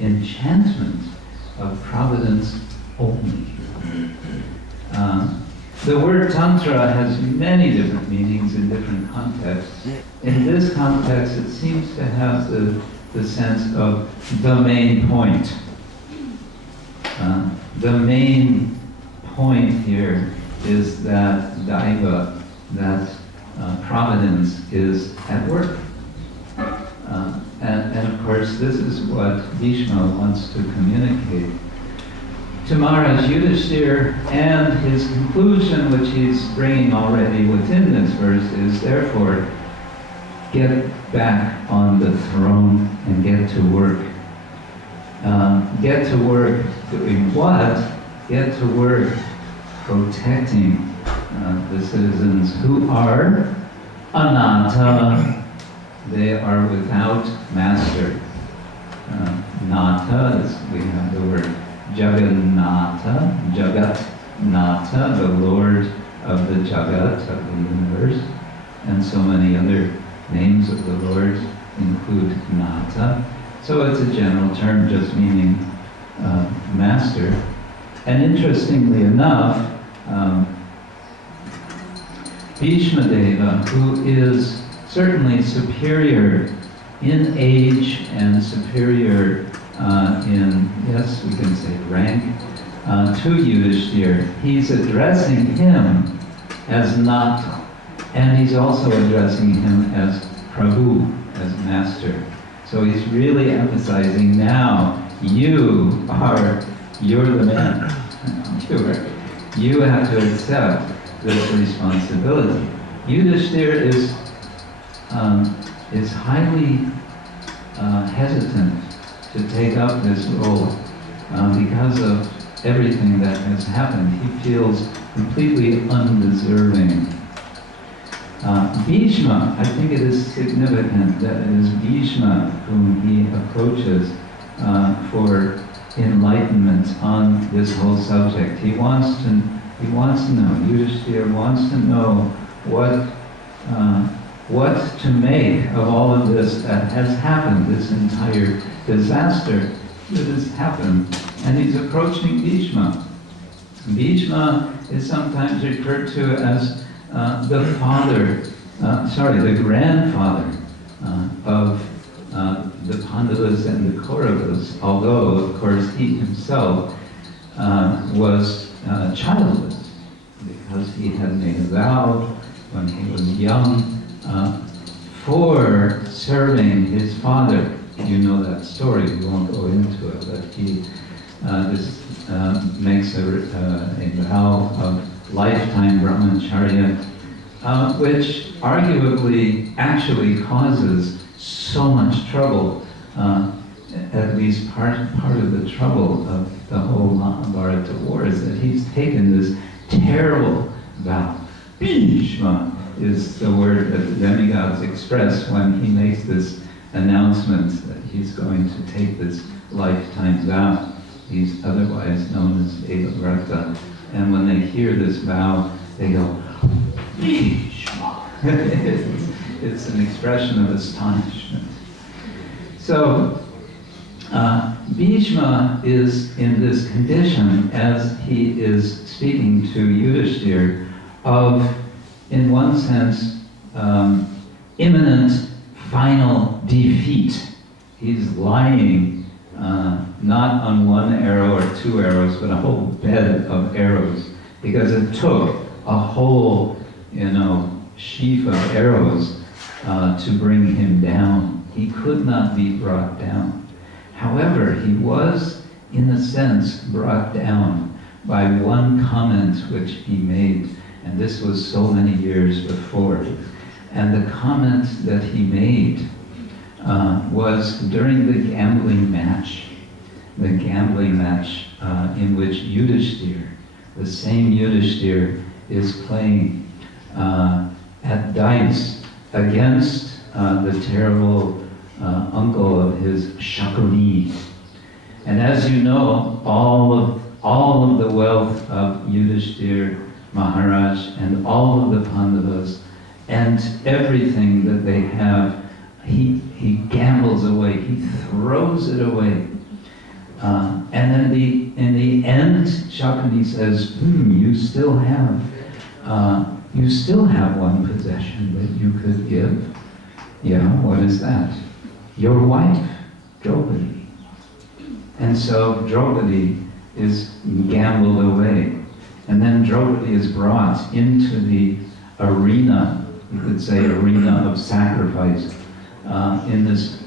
enchantment of providence only. The word Tantra has many different meanings in different contexts. In this context, it seems to have the sense of the main point. The main point here is that Daiva, that providence is at work. And of course, this is what Bhishma wants to communicate to Maharaj Yudhishthira, and his conclusion, which he's bringing already within this verse, is therefore, get back on the throne and get to work. Get to work doing what? Get to work protecting the citizens who are anatta. They are without master. Nata, we have the word Jagannatha, Jagat-Natha, the Lord of the Jagat, of the universe, and so many other names of the Lord include Nata. So it's a general term just meaning master. And interestingly enough, Bhishma Deva, who is certainly superior in age and superior in, yes, we can say rank, to Yudhishthira, he's addressing him as Nata, and he's also addressing him as Prabhu, as master. So he's really emphasizing now, you're the man. You have to accept this responsibility. Yudhishthira is highly hesitant to take up this role because of everything that has happened. He feels completely undeserving. Bhishma, I think it is significant that it is Bhishma whom he approaches for enlightenment on this whole subject. He wants to know, Yudhishthira wants to know what to make of all of this that has happened, this entire disaster that has happened. And he's approaching Bhishma. Bhishma is sometimes referred to as the grandfather of the Pandavas and the Kauravas, although, of course, he himself was childless because he had made a vow when he was young for serving his father. You know that story, we won't go into it, but he makes a vow of lifetime brahmacharya, which arguably actually causes so much trouble, at least part of the trouble of the whole Mahabharata war is that he's taken this terrible vow. Bhishma is the word that the demigods express when he makes this announcement that he's going to take this lifetime vow. He's otherwise known as Devavrata. And when they hear this vow, they go, Bhishma! It's an expression of astonishment. So, Bhishma is in this condition as he is speaking to Yudhishthira of, in one sense, imminent final defeat. He's lying not on one arrow or two arrows, but a whole bed of arrows, because it took a whole, sheaf of arrows to bring him down. He could not be brought down. However, he was, in a sense, brought down by one comment which he made, and this was so many years before. And the comment that he made was during the gambling match in which Yudhishthira, the same Yudhishthira, is playing at dice against the terrible uncle of his, Shakuni. And as you know, all of the wealth of Yudhishthira Maharaj and all of the Pandavas and everything that they have, he gambles away, he throws it away. And then in the end, Shakuni says, you still have one possession that you could give. Yeah, what is that? Your wife, Draupadi. And so Draupadi is gambled away. And then Draupadi is brought into the arena, you could say arena of sacrifice, in this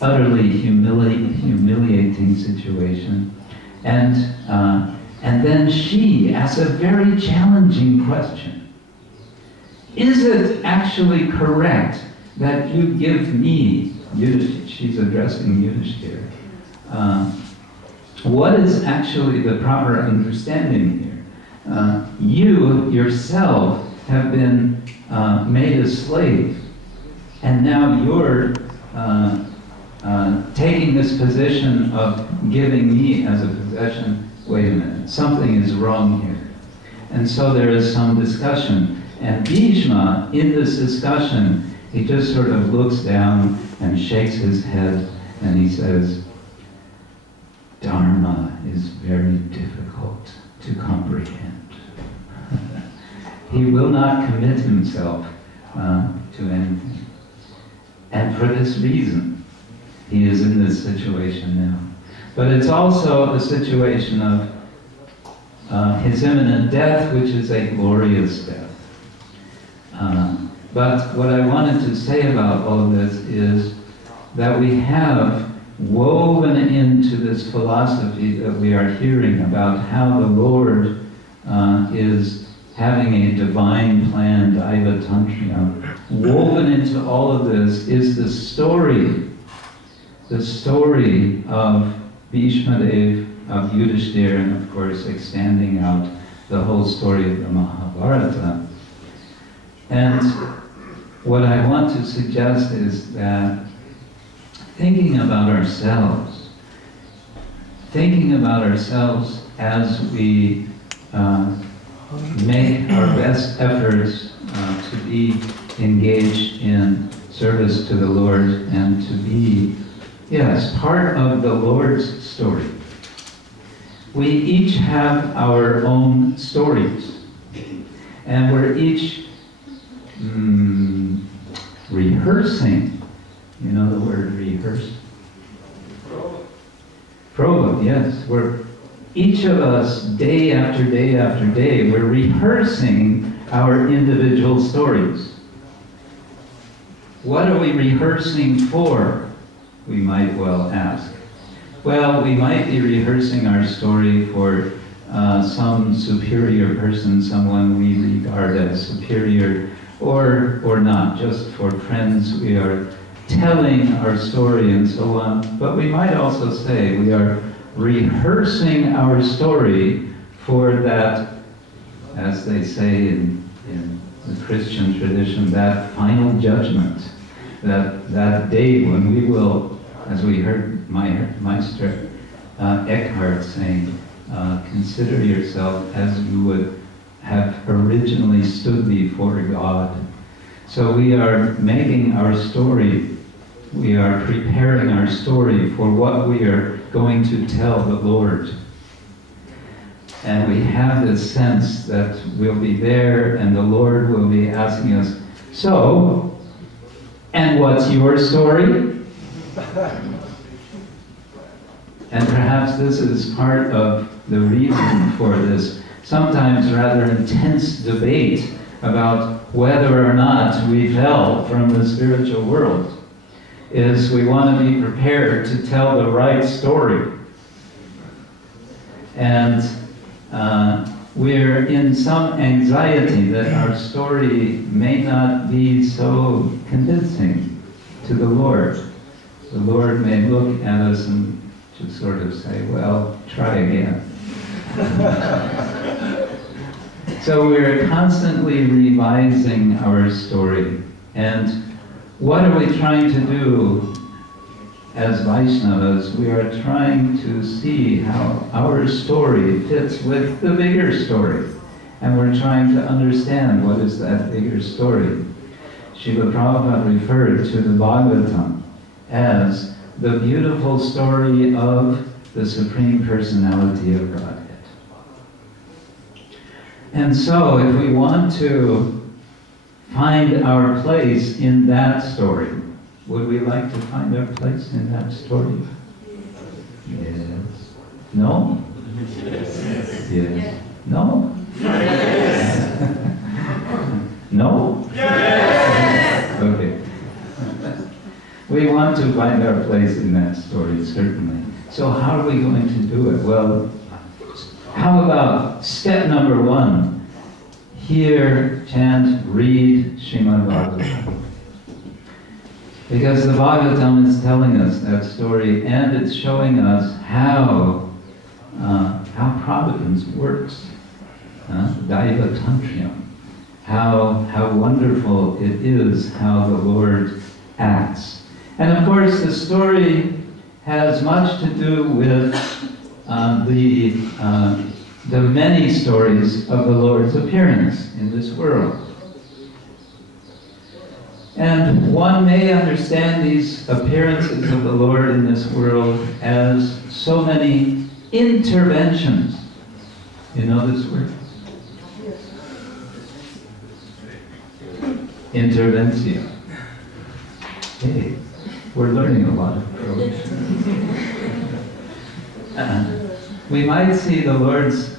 utterly humiliating situation. And then she asks a very challenging question. Is it actually correct that you give me, Yudhishthira, she's addressing Yudhishthira, what is actually the proper understanding here? You yourself have been made a slave, and now you're taking this position of giving me as a possession. Wait a minute, something is wrong here. And so there is some discussion. And Bhishma, in this discussion, he just sort of looks down and shakes his head and he says, Dharma is very difficult to comprehend. He will not commit himself to anything. And for this reason, he is in this situation now. But it's also a situation of his imminent death, which is a glorious death. But what I wanted to say about all of this is that we have woven into this philosophy that we are hearing about how the Lord is having a divine plan, Daiva Tantriya. Woven into all of this is the story of Bhishma Dev, of Yudhishthira, and of course extending out the whole story of the Mahabharata. And what I want to suggest is that thinking about ourselves as we make our best efforts to be engaged in service to the Lord and to be, yes, part of the Lord's story. We each have our own stories, and we're each rehearsing. You know the word rehearse? Prova, yes. We're each of us, day after day after day, we're rehearsing our individual stories. What are we rehearsing for? We might well ask. Well, we might be rehearsing our story for some superior person, someone we regard as superior, or not, just for friends. We are telling our story and so on. But we might also say we are rehearsing our story for that, as they say in the Christian tradition, that final judgment, that day when we will, as we heard Meister Eckhart saying, consider yourself as you would have originally stood before God. So we are making our story, we are preparing our story for what we are going to tell the Lord. And we have this sense that we'll be there and the Lord will be asking us, so, and what's your story? And perhaps this is part of the reason for this sometimes rather intense debate about whether or not we fell from the spiritual world, is we want to be prepared to tell the right story. And we're in some anxiety that our story may not be so convincing to the Lord. The Lord may look at us and just sort of say, well, try again. So we're constantly revising our story. And what are we trying to do as Vaishnavas? We are trying to see how our story fits with the bigger story. And we're trying to understand what is that bigger story. Srila Prabhupada referred to the Bhagavatam as the beautiful story of the Supreme Personality of Godhead. And so, if we want to find our place in that story, would we like to find our place in that story? Yes. No? Yes. No? No? Yes! Okay. We want to find our place in that story, certainly. So how are we going to do it? Well, how about step number 1? Hear, chant, read Srimad Bhagavatam. Because the Bhagavatam is telling us that story, and it's showing us how providence works. Daiva Tantriyam. How wonderful it is how the Lord acts. And of course, the story has much to do with the many stories of the Lord's appearance in this world. And one may understand these appearances of the Lord in this world as so many interventions. You know this word? Intervention. Hey, we're learning a lot of Croatian. We might see the Lord's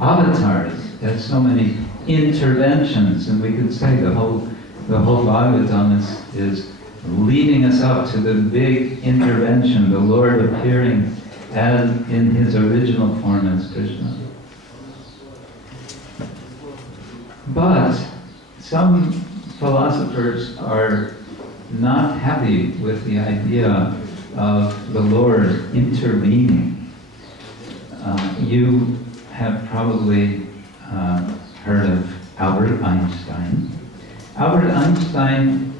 avatars as so many interventions, and we could say the whole Bhagavatam is leading us up to the big intervention, the Lord appearing as in his original form as Krishna. But some philosophers are not happy with the idea of the Lord intervening. You have probably heard of Albert Einstein. Albert Einstein,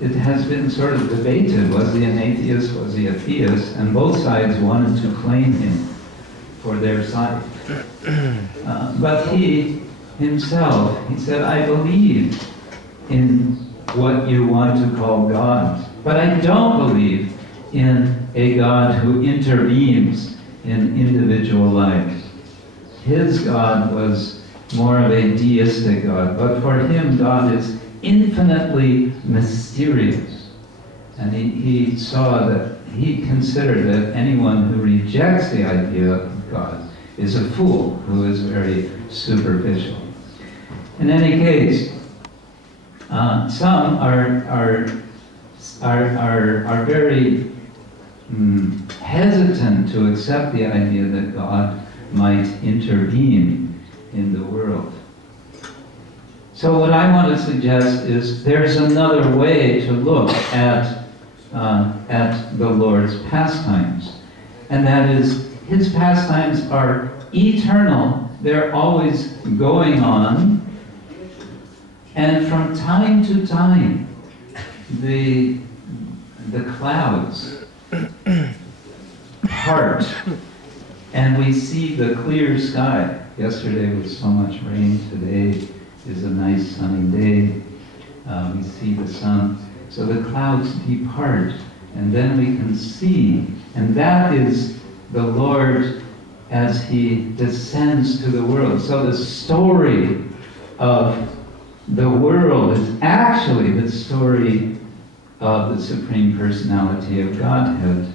it has been sort of debated, was he an atheist, was he a theist, and both sides wanted to claim him for their side. But he himself, he said, I believe in what you want to call God, but I don't believe in a God who intervenes in individual life. His God was more of a deistic God, but for him God is infinitely mysterious. And he saw that, he considered that anyone who rejects the idea of God is a fool, who is very superficial. In any case, some are very hesitant to accept the idea that God might intervene in the world. So what I want to suggest is there's another way to look at the Lord's pastimes, and that is his pastimes are eternal. They're always going on, and from time to time, the clouds part, and we see the clear sky. Yesterday was so much rain. Today is a nice sunny day. We see the sun. So the clouds depart, and then we can see, and that is the Lord as he descends to the world. So the story of the world is actually the story of the Supreme Personality of Godhead.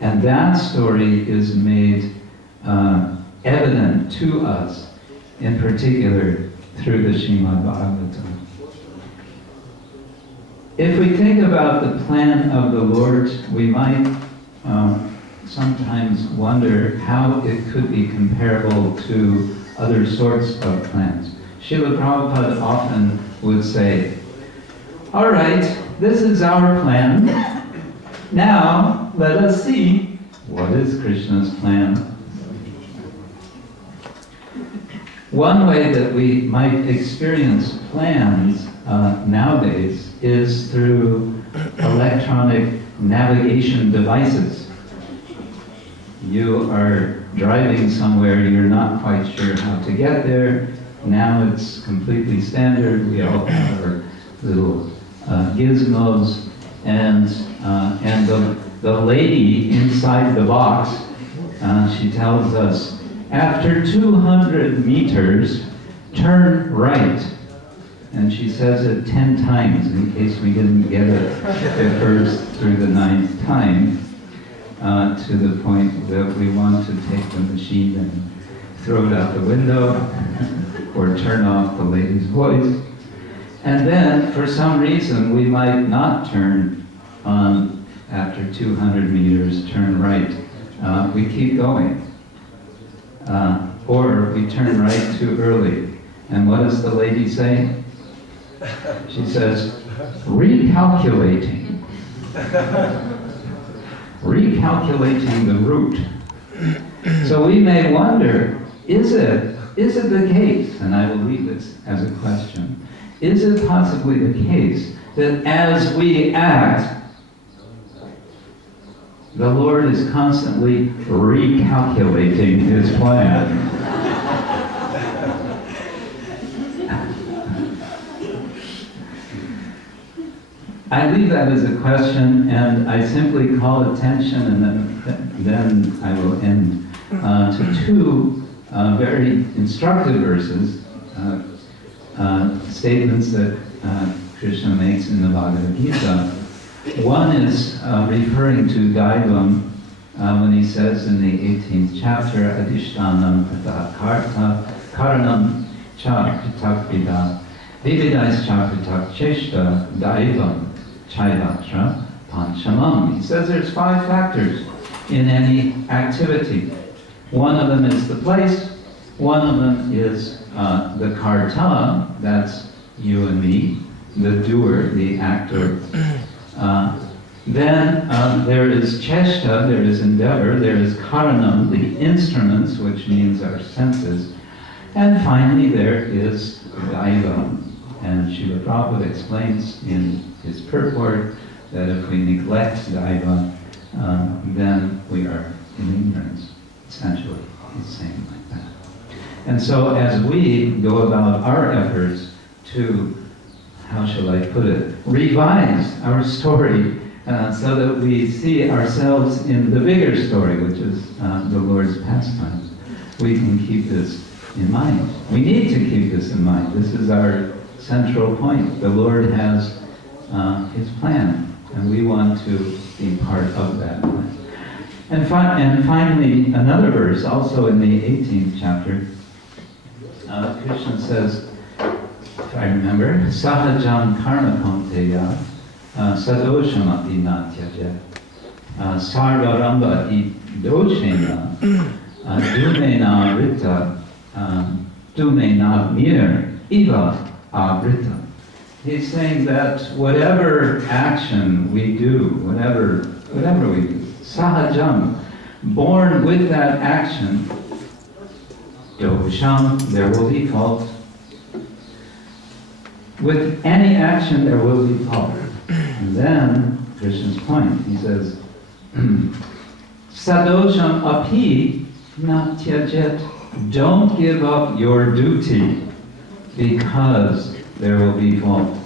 And that story is made evident to us, in particular, through the Srimad Bhagavatam. If we think about the plan of the Lord, we might sometimes wonder how it could be comparable to other sorts of plans. Srila Prabhupada often would say, all right, this is our plan. Now, let us see what is Krishna's plan. One way that we might experience plans nowadays is through electronic navigation devices. You are driving somewhere, you're not quite sure how to get there. Now it's completely standard. We all have our little gizmos, and the lady inside the box, she tells us, after 200 meters, turn right. And she says it 10 times in case we didn't get it at first through the 9th time, to the point that we want to take the machine and throw it out the window or turn off the lady's voice. And then, for some reason, we might not turn on after 200 meters, turn right. We keep going. Or we turn right too early. And what does the lady say? She says, recalculating. Recalculating the route. So we may wonder, is it the case, and I will leave this as a question, is it possibly the case that as we act, the Lord is constantly recalculating His plan? I leave that as a question, and I simply call attention, and then I will end, to two very instructive verses, statements that Krishna makes in the Bhagavad Gita. One is referring to Daivam when he says in the 18th chapter, Adhishtanam Prata Karta Karanam Cha Pritak Vida Vividais Cha Pritak Cheshta Daivam Chaivatra Panchamam. He says there's 5 factors in any activity. One of them is the place, one of them is the karta, that's you and me, the doer, the actor. Then there is cheshta, there is endeavor, there is karanam, the instruments, which means our senses, and finally there is daiva. And Srila Prabhupada explains in his purport that if we neglect daiva, then we are in ignorance. Essentially, he's saying like that. And so as we go about our efforts to, how shall I put it, revise our story so that we see ourselves in the bigger story, which is the Lord's pastimes, we can keep this in mind. We need to keep this in mind. This is our central point. The Lord has His plan, and we want to be part of that plan. And finally, another verse, also in the 18th chapter, Krishna says, if I remember, Sahajam karma kaunteya sadosham api natyaja sarvaramba I doshena dumena rita dumena mir iva avrita. He's saying that whatever action we do, whatever we do, sahajam, born with that action, dosham, there will be fault. With any action, there will be fault. And then, Krishna's point, he says, sadosham api natyajet, don't give up your duty because there will be fault.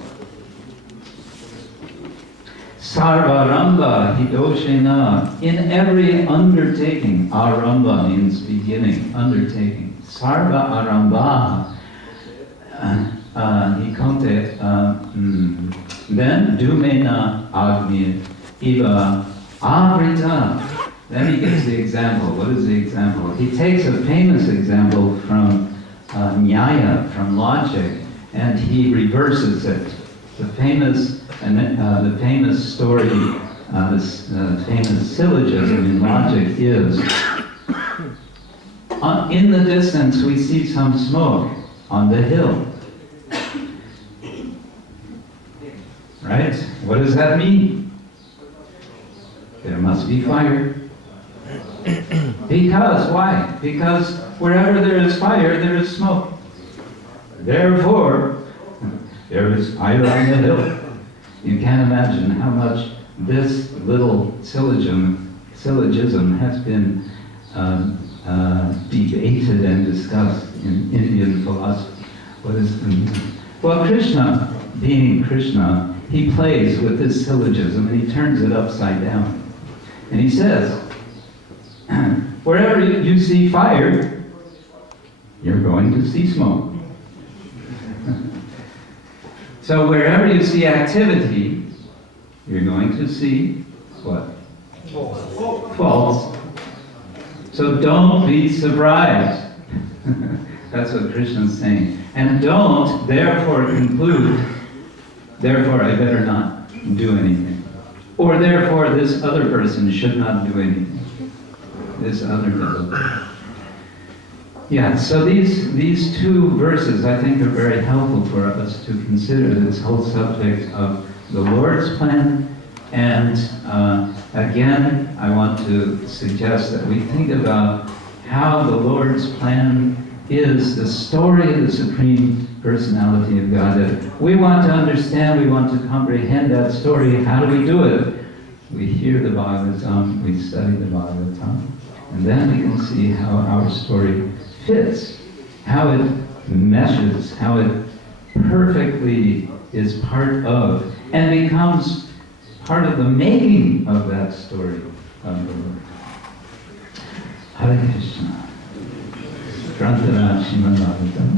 Sarvaramba hidoshena, in every undertaking, aramba means beginning, undertaking. Sarva aramba, hikonte, then dumena agni iva avrita. Then he gives the example. What is the example? He takes a famous example from Nyaya, from logic, and he reverses it. The famous story, this famous syllogism in logic is, in the distance we see some smoke on the hill. Right? What does that mean? There must be fire. Because, why? Because wherever there is fire, there is smoke. Therefore, there is fire on the hill. You can't imagine how much this little syllogism has been debated and discussed in Indian philosophy. What is the meaning? Well, Krishna, being Krishna, he plays with this syllogism and he turns it upside down. And he says, wherever you see fire, you're going to see smoke. So wherever you see activity, you're going to see what? False. So don't be surprised. That's what Krishna's saying. And don't therefore conclude, therefore I better not do anything. Or therefore this other person should not do anything. This other devotee. Yeah, so these two verses I think are very helpful for us to consider this whole subject of the Lord's plan. And again, I want to suggest that we think about how the Lord's plan is the story of the Supreme Personality of Godhead. We want to understand, we want to comprehend that story. How do we do it? We hear the Bhagavatam, we study the Bhagavatam, and then we can see how our story fits, how it meshes, how it perfectly is part of, and becomes part of the making of that story of the Lord. Hare Krishna. Grantara Srimad Bhagavatam.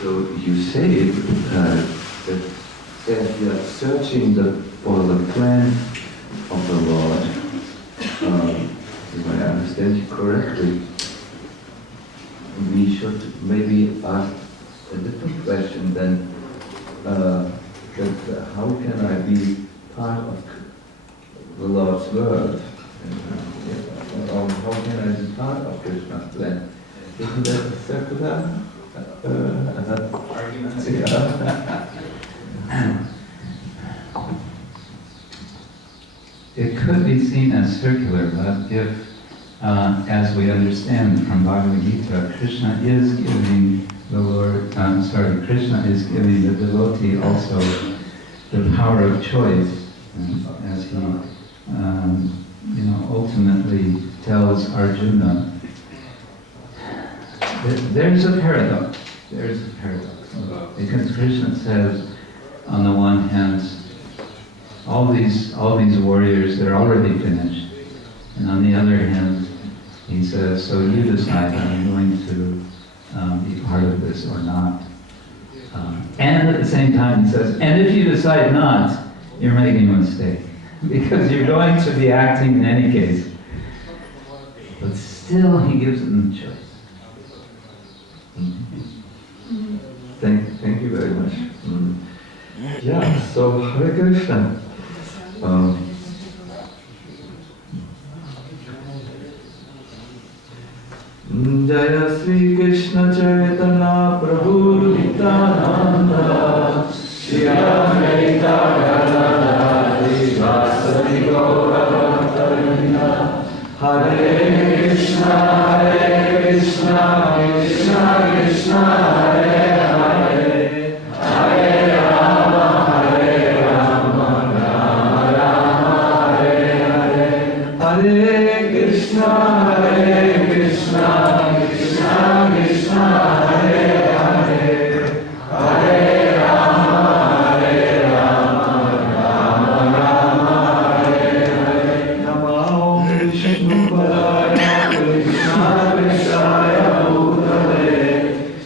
So you say that we are searching for the plan of the Lord. If I understand you correctly, we should maybe ask a different question than how can I be part of the Lord's world? Or how can I be part of Krishna's plan? Isn't that a circular argument? Yeah. It could be seen as circular, but if, as we understand from Bhagavad Gita, Krishna is giving Krishna is giving the devotee also the power of choice, as he, ultimately tells Arjuna. There's a paradox. There's a paradox because Krishna says, on the one hand, all these warriors, they're already finished, and on the other hand, he says, so you decide, are you going to be part of this or not? And at the same time he says, and if you decide not, you're making a mistake. Because you're going to be acting in any case. But still he gives them the choice. Mm-hmm. Thank you very much. Yeah, so Hare Krishna. Jaya Sri Krishna Chaitanya Prabhu Nityananda Shri Advaita Gadadhara Srivasadi Gaura Bhakta Hare Krishna Krishna Krishna Hare Hare Hare Rama Rama Rama Hare Hare Hare Krishna Krishna Krishna Hare Hare Hare Rama Rama Rama Hare Hare Namo Vishnu Padaya Krishna Krishaya Bhutale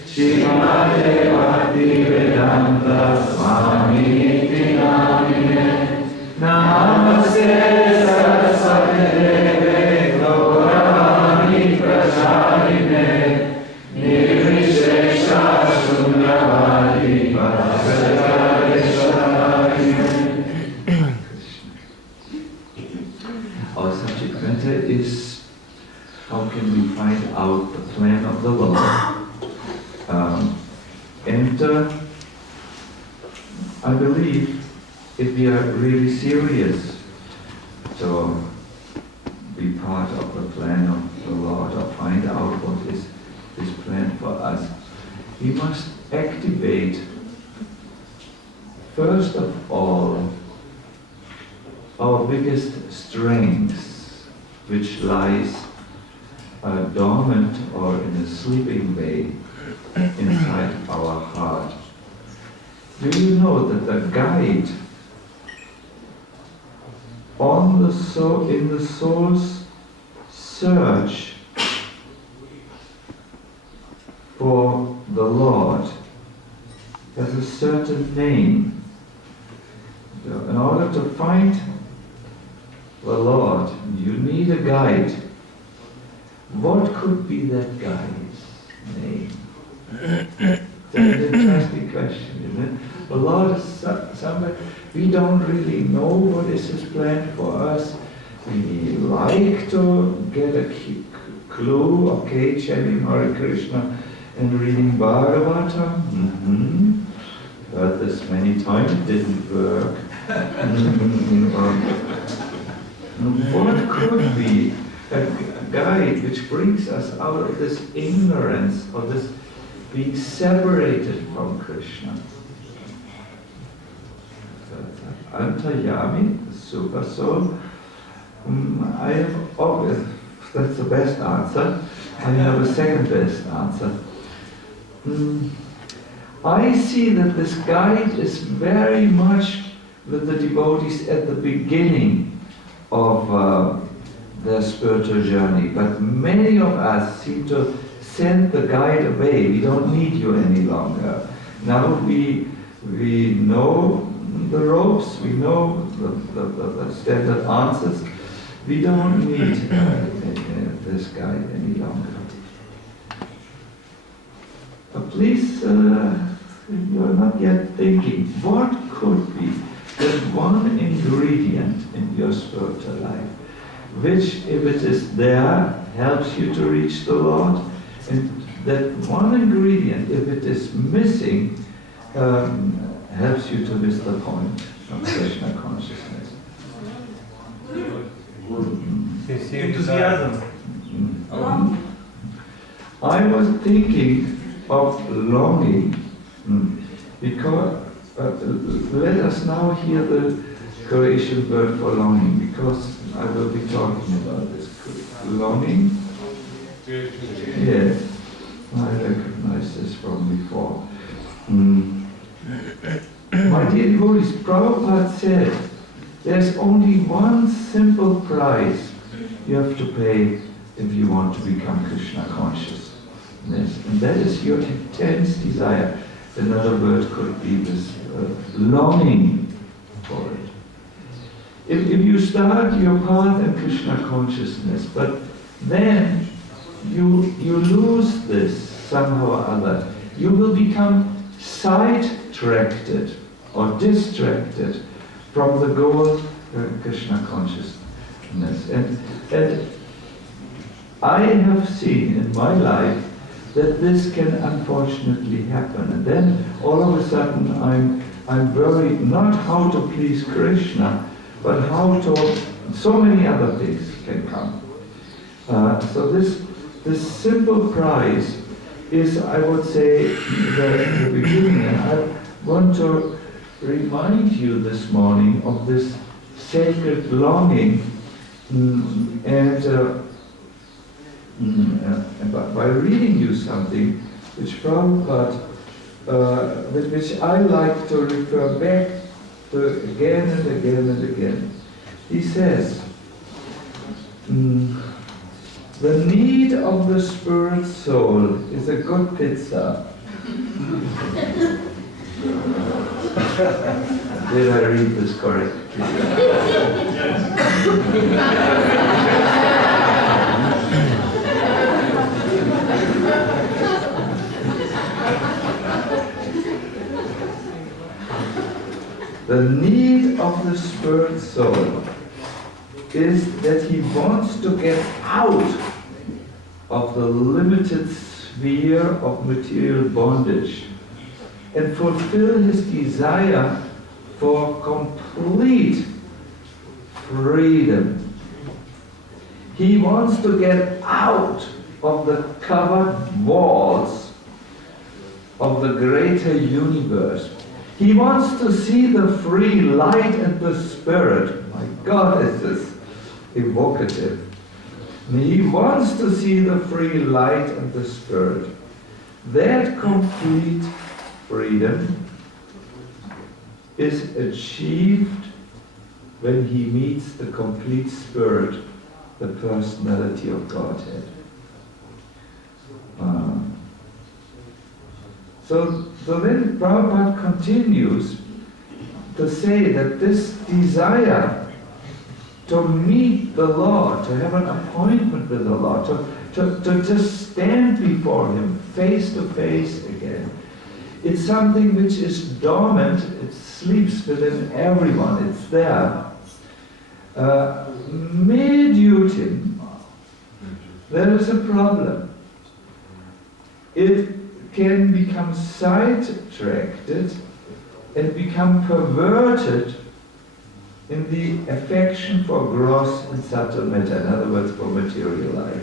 Srimate Bhaktivedanta Swami Iti Namine Namaste Saraswati Deve Gauravani Prasadine Nirvishesha Shunyavadi Vasajarishwarine. Our subject matter is how can we find out the plan of the Lord? I believe if we are really serious to be part of the plan of the Lord or find out what is His plan for us, we must activate, first of all, our biggest strengths, which lies dormant or in a sleeping way inside our heart. Do you know that the guide on the soul, in the soul's search for the Lord has a certain name? In order to find the Lord, you need a guide. What could be that guide's name? That's an interesting question, isn't it? The Lord is somebody, we don't really know what is His plan for us. We like to get a clue, okay, chanting Hare Krishna and reading Bhagavatam. Heard this many times, it didn't work. What could be a guide which brings us out of this ignorance, or this being separated from Krishna? Antayami, the super soul. I have always, that's the best answer. I have a second best answer. I see that this guide is very much with the devotees at the beginning of their spiritual journey, but many of us seem to send the guide away. We don't need you any longer. Now we know the ropes, we know the standard answers. We don't need this guide any longer. Please, you're not yet thinking, what could be that one ingredient in your spiritual life, which, if it is there, helps you to reach the Lord, and that one ingredient, if it is missing, helps you to miss the point of Krishna consciousness. Enthusiasm. I was thinking of longing, because let us now hear the Croatian word for longing, because I will be talking about this. Longing? Yes, I recognize this from before. My dear devotees, Prabhupada said, there's only one simple price you have to pay if you want to become Krishna conscious. And that is your intense desire. Another word could be this longing for it. If you start your path in Krishna consciousness, but then you lose this somehow or other, you will become sidetracked or distracted from the goal Krishna consciousness. And I have seen in my life that this can unfortunately happen. And then all of a sudden I'm worried not how to please Krishna, but how to, so many other things can come. So this simple prize is, I would say, the beginning. And I want to remind you this morning of this sacred longing, and by reading you something which Prabhupada, which I like to refer back to again and again and again. He says, the need of the spirit soul is a good pizza. Did I read this correctly? The need of the spirit soul is that he wants to get out of the limited sphere of material bondage and fulfill his desire for complete freedom. He wants to get out of the covered walls of the greater universe. He wants to see the free light and the spirit. My God, is this evocative. He wants to see the free light and the spirit. That complete freedom is achieved when he meets the complete spirit, the personality of Godhead. So then Prabhupada continues to say that this desire to meet the Lord, to have an appointment with the Lord, to just stand before Him face to face again, it's something which is dormant, it sleeps within everyone, it's there. Mediutim, there is a problem. It can become sidetracked and become perverted in the affection for gross and subtle matter, in other words, for material life.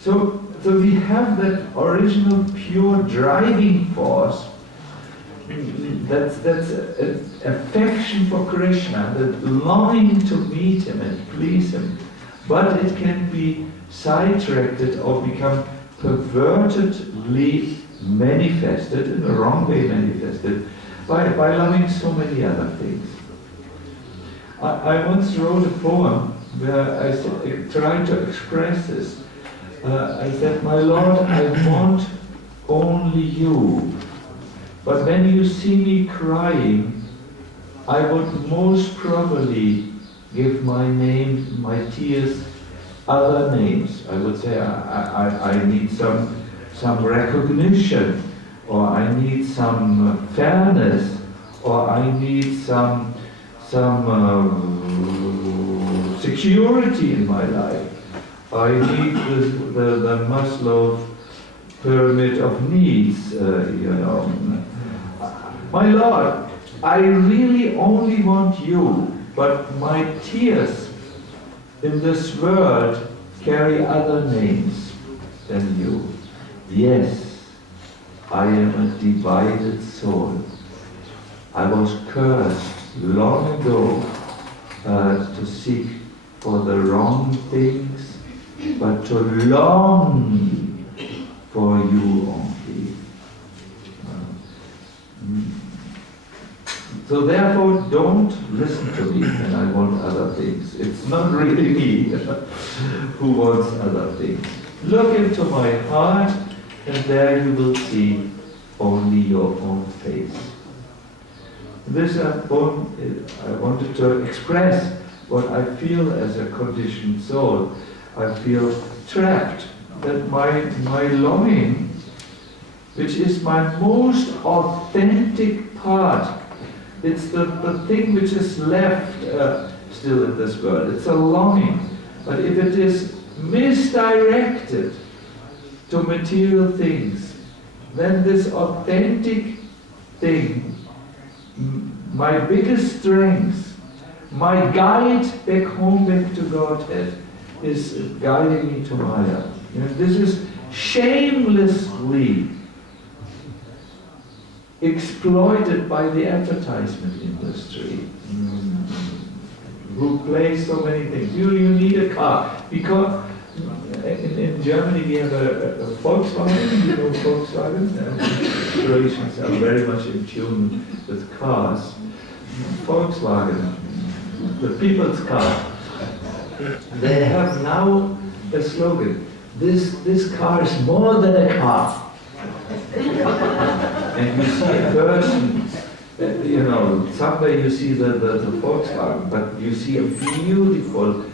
So we have that original pure driving force, that's affection for Krishna, that longing to meet Him and please Him, but it can be sidetracked or become pervertedly manifested, in the wrong way manifested, by loving so many other things. I once wrote a poem where I tried to express this. I said, "My Lord, I want only you, but when you see me crying, I would most probably give my name, my tears, other names." I would say, I need some recognition, or I need some fairness, or I need some security in my life. I need the Maslow pyramid of needs, My Lord, I really only want you, but my tears in this world carry other names than you. Yes, I am a divided soul. I was cursed long ago to seek for the wrong things, but to long for you only. So therefore, don't listen to me when I want other things. It's not really me who wants other things. Look into my heart, and there you will see only your own face. This poem, I wanted to express what I feel as a conditioned soul. I feel trapped, that my longing, which is my most authentic part, it's the thing which is left still in this world. It's a longing. But if it is misdirected to material things, then this authentic thing, my biggest strength, my guide back home, back to Godhead, is guiding me to Maya. This is shamelessly exploited by the advertisement industry, who plays so many things. You need a car, because in Germany we have a Volkswagen. You know Volkswagen? Croatians are very much in tune with cars. Volkswagen, the people's car. They have now a slogan: this car is more than a car. And you see a person, somewhere you see the Volkswagen, but you see a beautiful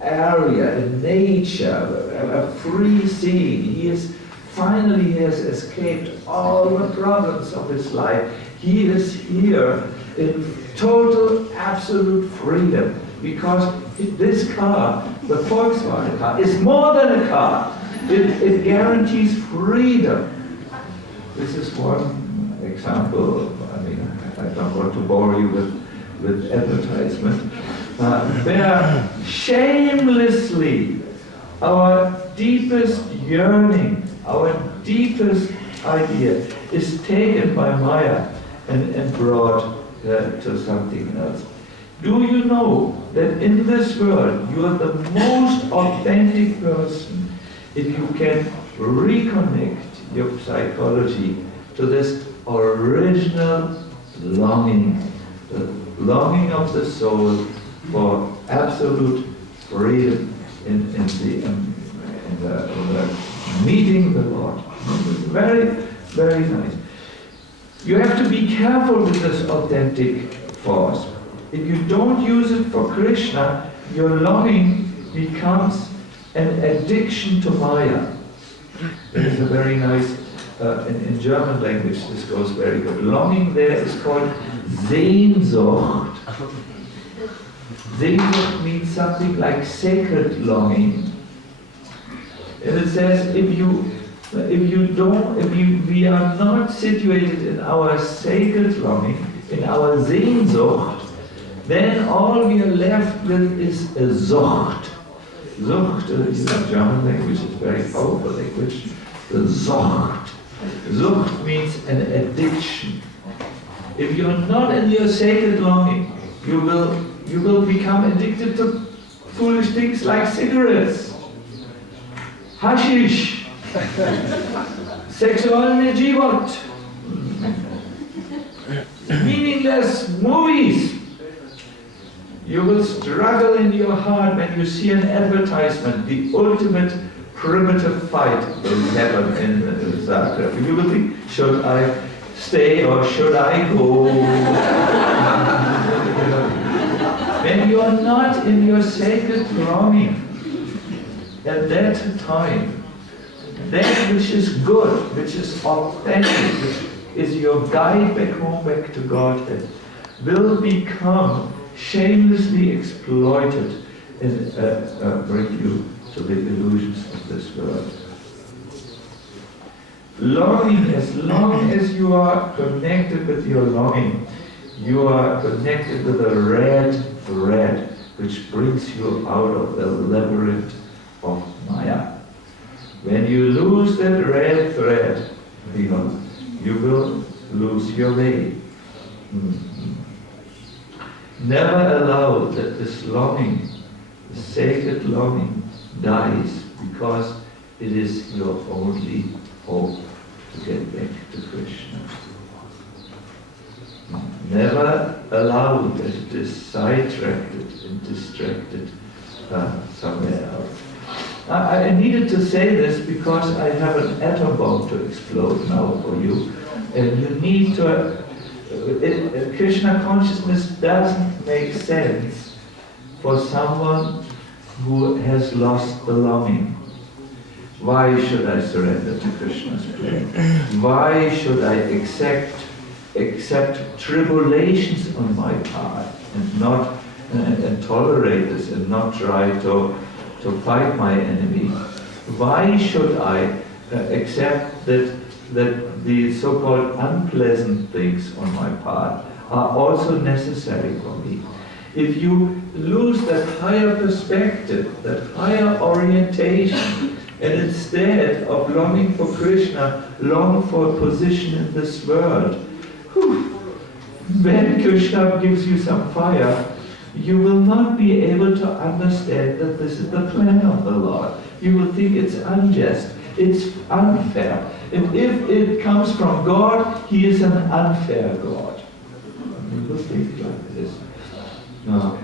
area, a nature, a free scene. He has escaped all the problems of his life. He is here in total, absolute freedom, because this car, the Volkswagen car, is more than a car. It guarantees freedom. This is one example. I don't want to bore you with advertisement. Where shamelessly our deepest yearning, our deepest idea is taken by Maya and brought to something else. Do you know that in this world you are the most authentic person if you can reconnect your psychology to this original longing, the longing of the soul for absolute freedom in the meeting the Lord. Very, very nice. You have to be careful with this authentic force. If you don't use it for Krishna, your longing becomes an addiction to Maya. There is a very nice, in German language this goes very good. Longing there is called Sehnsucht. Sehnsucht means something like sacred longing. And it says if we are not situated in our sacred longing, in our Sehnsucht, then all we are left with is a Sucht. Sucht is a German language, it's a very powerful language. The Sucht. Sucht means an addiction. If you are not in your sacred longing, you will become addicted to foolish things like cigarettes, hashish, sexualny život, meaningless movies. You will struggle in your heart when you see an advertisement, the ultimate primitive fight will happen in Zagreb. You will think, should I stay or should I go? When you are not in your sacred longing, at that time, that which is good, which is authentic, which is your guide back home, back to Godhead, will become shamelessly exploited and bring you to the illusions of this world. Longing, as long as you are connected with your longing, you are connected with a red thread which brings you out of the labyrinth of Maya. When you lose that red thread, you will lose your way. Never allow that this longing, the sacred longing, dies, because it is your only hope to get back to Krishna. Never allow that it is sidetracked and distracted somewhere else. I needed to say this because I have an atom bomb to explode now for you, and you need to. Krishna consciousness doesn't make sense for someone who has lost the longing. Why should I surrender to Krishna's plan? Why should I accept tribulations on my part and tolerate this and not try to fight my enemy? Why should I accept that the so-called unpleasant things on my part are also necessary for me? If you lose that higher perspective, that higher orientation, and instead of longing for Krishna, long for a position in this world, when Krishna gives you some fire, you will not be able to understand that this is the plan of the Lord. You will think it's unjust, it's unfair. And if it comes from God, He is an unfair God. You will think like this. No.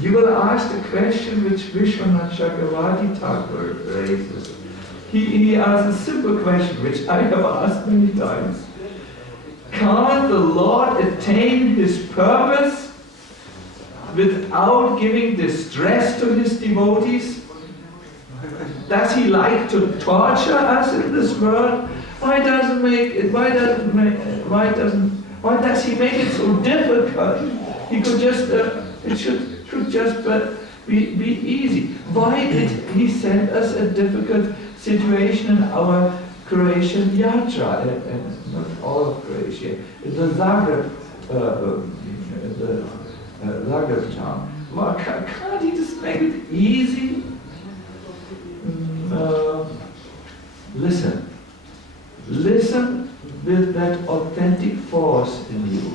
You will ask the question which Vishwanath Chakravarti Thakur raises. He asks a simple question which I have asked many times. Can't the Lord attain His purpose without giving distress to His devotees? Does He like to torture us in this world? Why does He make it so difficult? He could just, it should just be easy. Why did He send us a difficult situation in our Croatian yatra, and not all of Croatia, in the Zagreb, Zagreb town? Well, can't He just make it easy? Listen with that authentic force in you.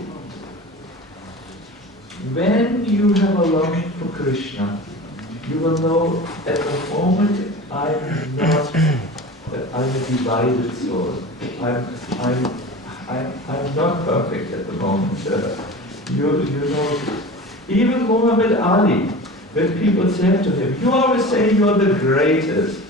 When you have a longing for Krishna, you will know at the moment I'm not I'm a divided soul. I'm not perfect at the moment. You know, even Muhammad Ali, when people said to him, "You always say you're the greatest,"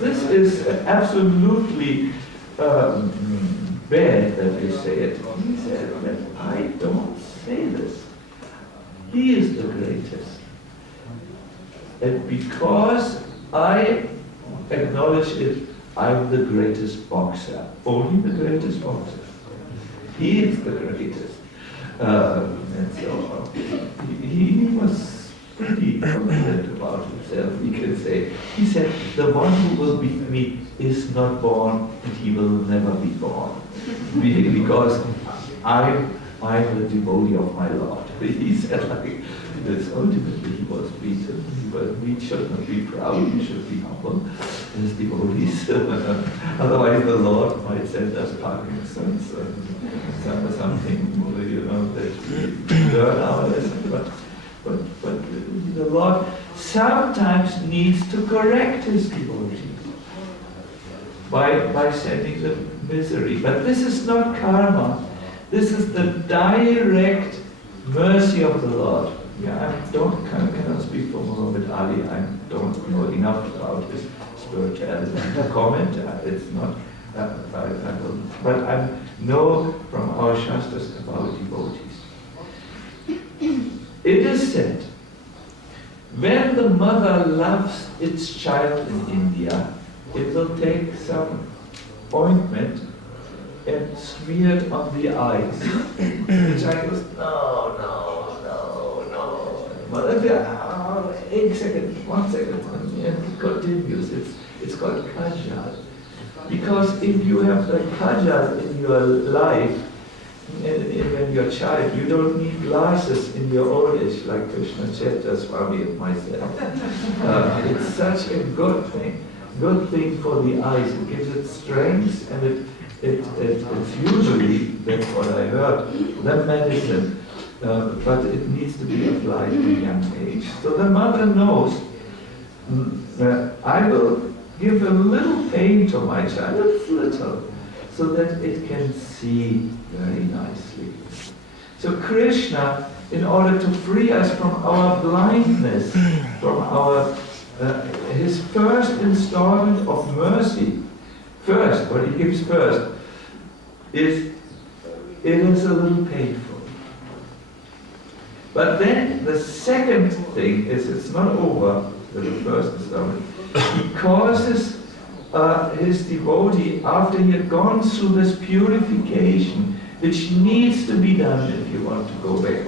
this is absolutely bad that you say it. He said that I don't say this. He is the greatest. And because I acknowledge it, I'm the greatest boxer. Only the greatest boxer. He is the greatest. And so he was pretty confident about himself, we can say. He said, the one who will beat me is not born and he will never be born. Because I'm the devotee of my Lord. He said like this. Ultimately he was beaten. We should not be proud, we should be humble as devotees. Otherwise the Lord might send us Parkinson's and something, you know, that we learn our lesson. But the Lord sometimes needs to correct his devotees by sending them misery. But this is not karma. This is the direct mercy of the Lord. Yeah, I cannot speak for Muhammad Ali. I don't know enough about his spirituality to comment. It's not. But I know from our Shastras about devotees. It is said, when the mother loves its child in India, it will take some ointment and smear it on the eyes. The child goes, no. Mother, 1 second, and it continues. It's called kajal. Because if you have the kajal in your life, when you're a child, you don't need glasses in your old age, like Krishna Kshetra Swami and myself. It's such a good thing for the eyes. It gives it strength, and it's usually, that's what I heard, the medicine, but it needs to be applied at a young age. So the mother knows, I will give a little pain to my child, it's little, so that it can see very nicely. So Krishna, in order to free us from our blindness, from our his first installment of mercy, what he gives first, it is a little painful. But then the second thing is, it's not over with the first installment. He causes his devotee, after he had gone through this purification, which needs to be done if you want to go back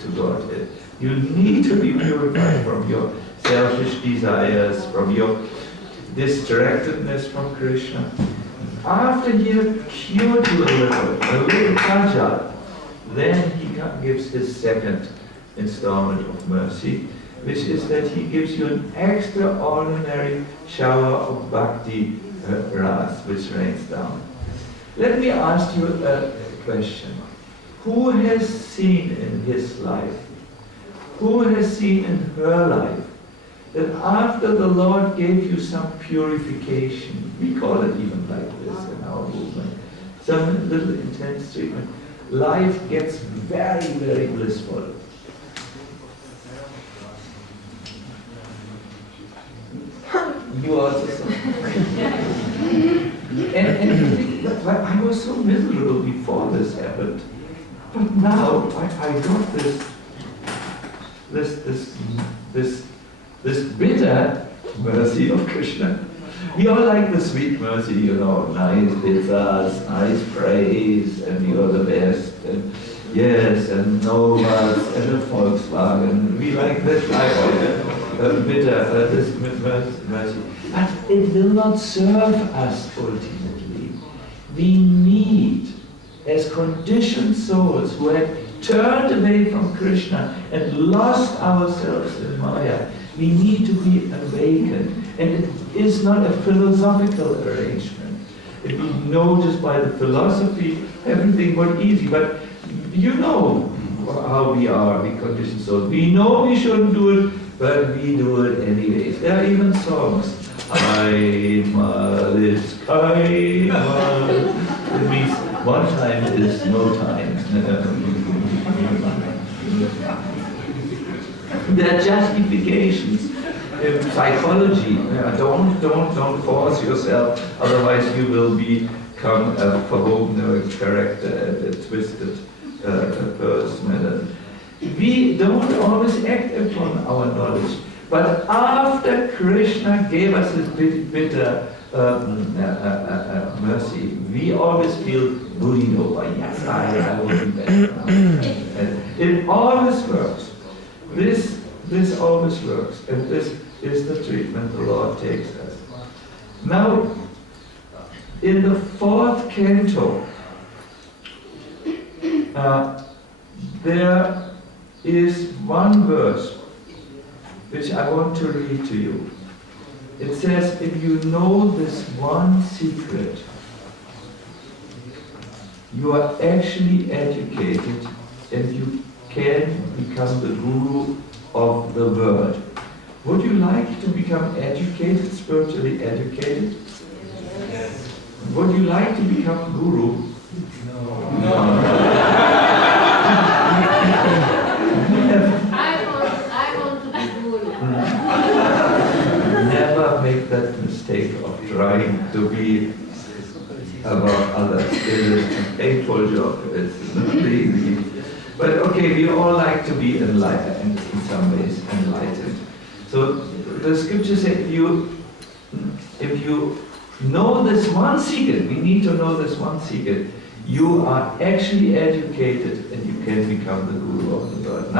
to Godhead. You need to be purified from your selfish desires, from your distractedness from Krishna. After he had cured you a little kajal, then he gives his second installment of mercy, which is that he gives you an extraordinary shower of bhakti ras, which rains down. Let me ask you a question. Who has seen in his life, who has seen in her life, that after the Lord gave you some purification, we call it even like this in our movement, some little intense treatment, life gets very, very blissful. You also saw. and I was so miserable before this happened, but now I got this bitter mercy of Krishna. We all like the sweet mercy, you know, nice pizzas, nice praise, and you're the best, and yes, and Novas, and a Volkswagen. We like that type of bitter, this mercy. But it will not serve us ultimately. We need, as conditioned souls who have turned away from Krishna and lost ourselves in Maya, we need to be awakened. And it is not a philosophical arrangement. If we know just by the philosophy, everything was easy. But you know how we are, we conditioned souls. We know we shouldn't do it, but we do it anyways. There are even songs. Kaimal is Kaimal. It means one time is no time. There are justifications in psychology. Don't force yourself, otherwise you will become a verbogener character and a twisted person. We don't always act upon our knowledge. But after Krishna gave us this bitter mercy, we always feel bullied over. Yes, I will be better now. And it always works. This always works, and this is the treatment the Lord takes us. Now, in the 4th canto, there is one verse which I want to read to you. It says, if you know this one secret, you are actually educated and you can become the guru of the world. Would you like to become educated, spiritually educated? Yes. Would you like to become guru? No. I want to be guru. Never make that mistake of trying to be above others. It is a painful job. It's not easy. But okay, we all like to be enlightened, in some ways enlightened. So the scriptures say, if you know this one secret, we need to know this one secret, you are actually educated and you can become the guru of the world.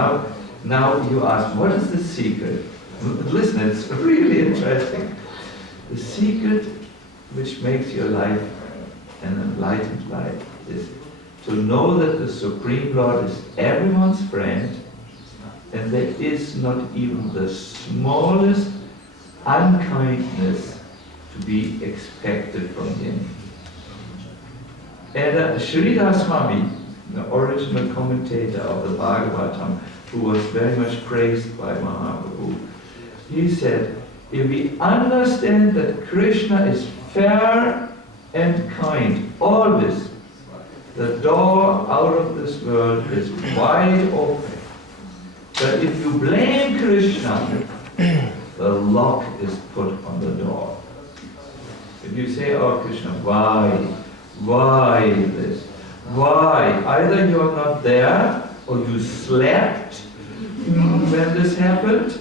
Now you ask, what is the secret? Listen, it's really interesting. The secret which makes your life an enlightened life is to know that the Supreme Lord is everyone's friend, and there is not even the smallest unkindness to be expected from him. And Sridhar Swami, the original commentator of the Bhagavatam, who was very much praised by Mahaprabhu, he said, if we understand that Krishna is fair and kind, always, the door out of this world is wide open. But if you blame Krishna, the lock is put on the door. If you say, oh Krishna, why this? Why? Either you are not there, or you slept when this happened,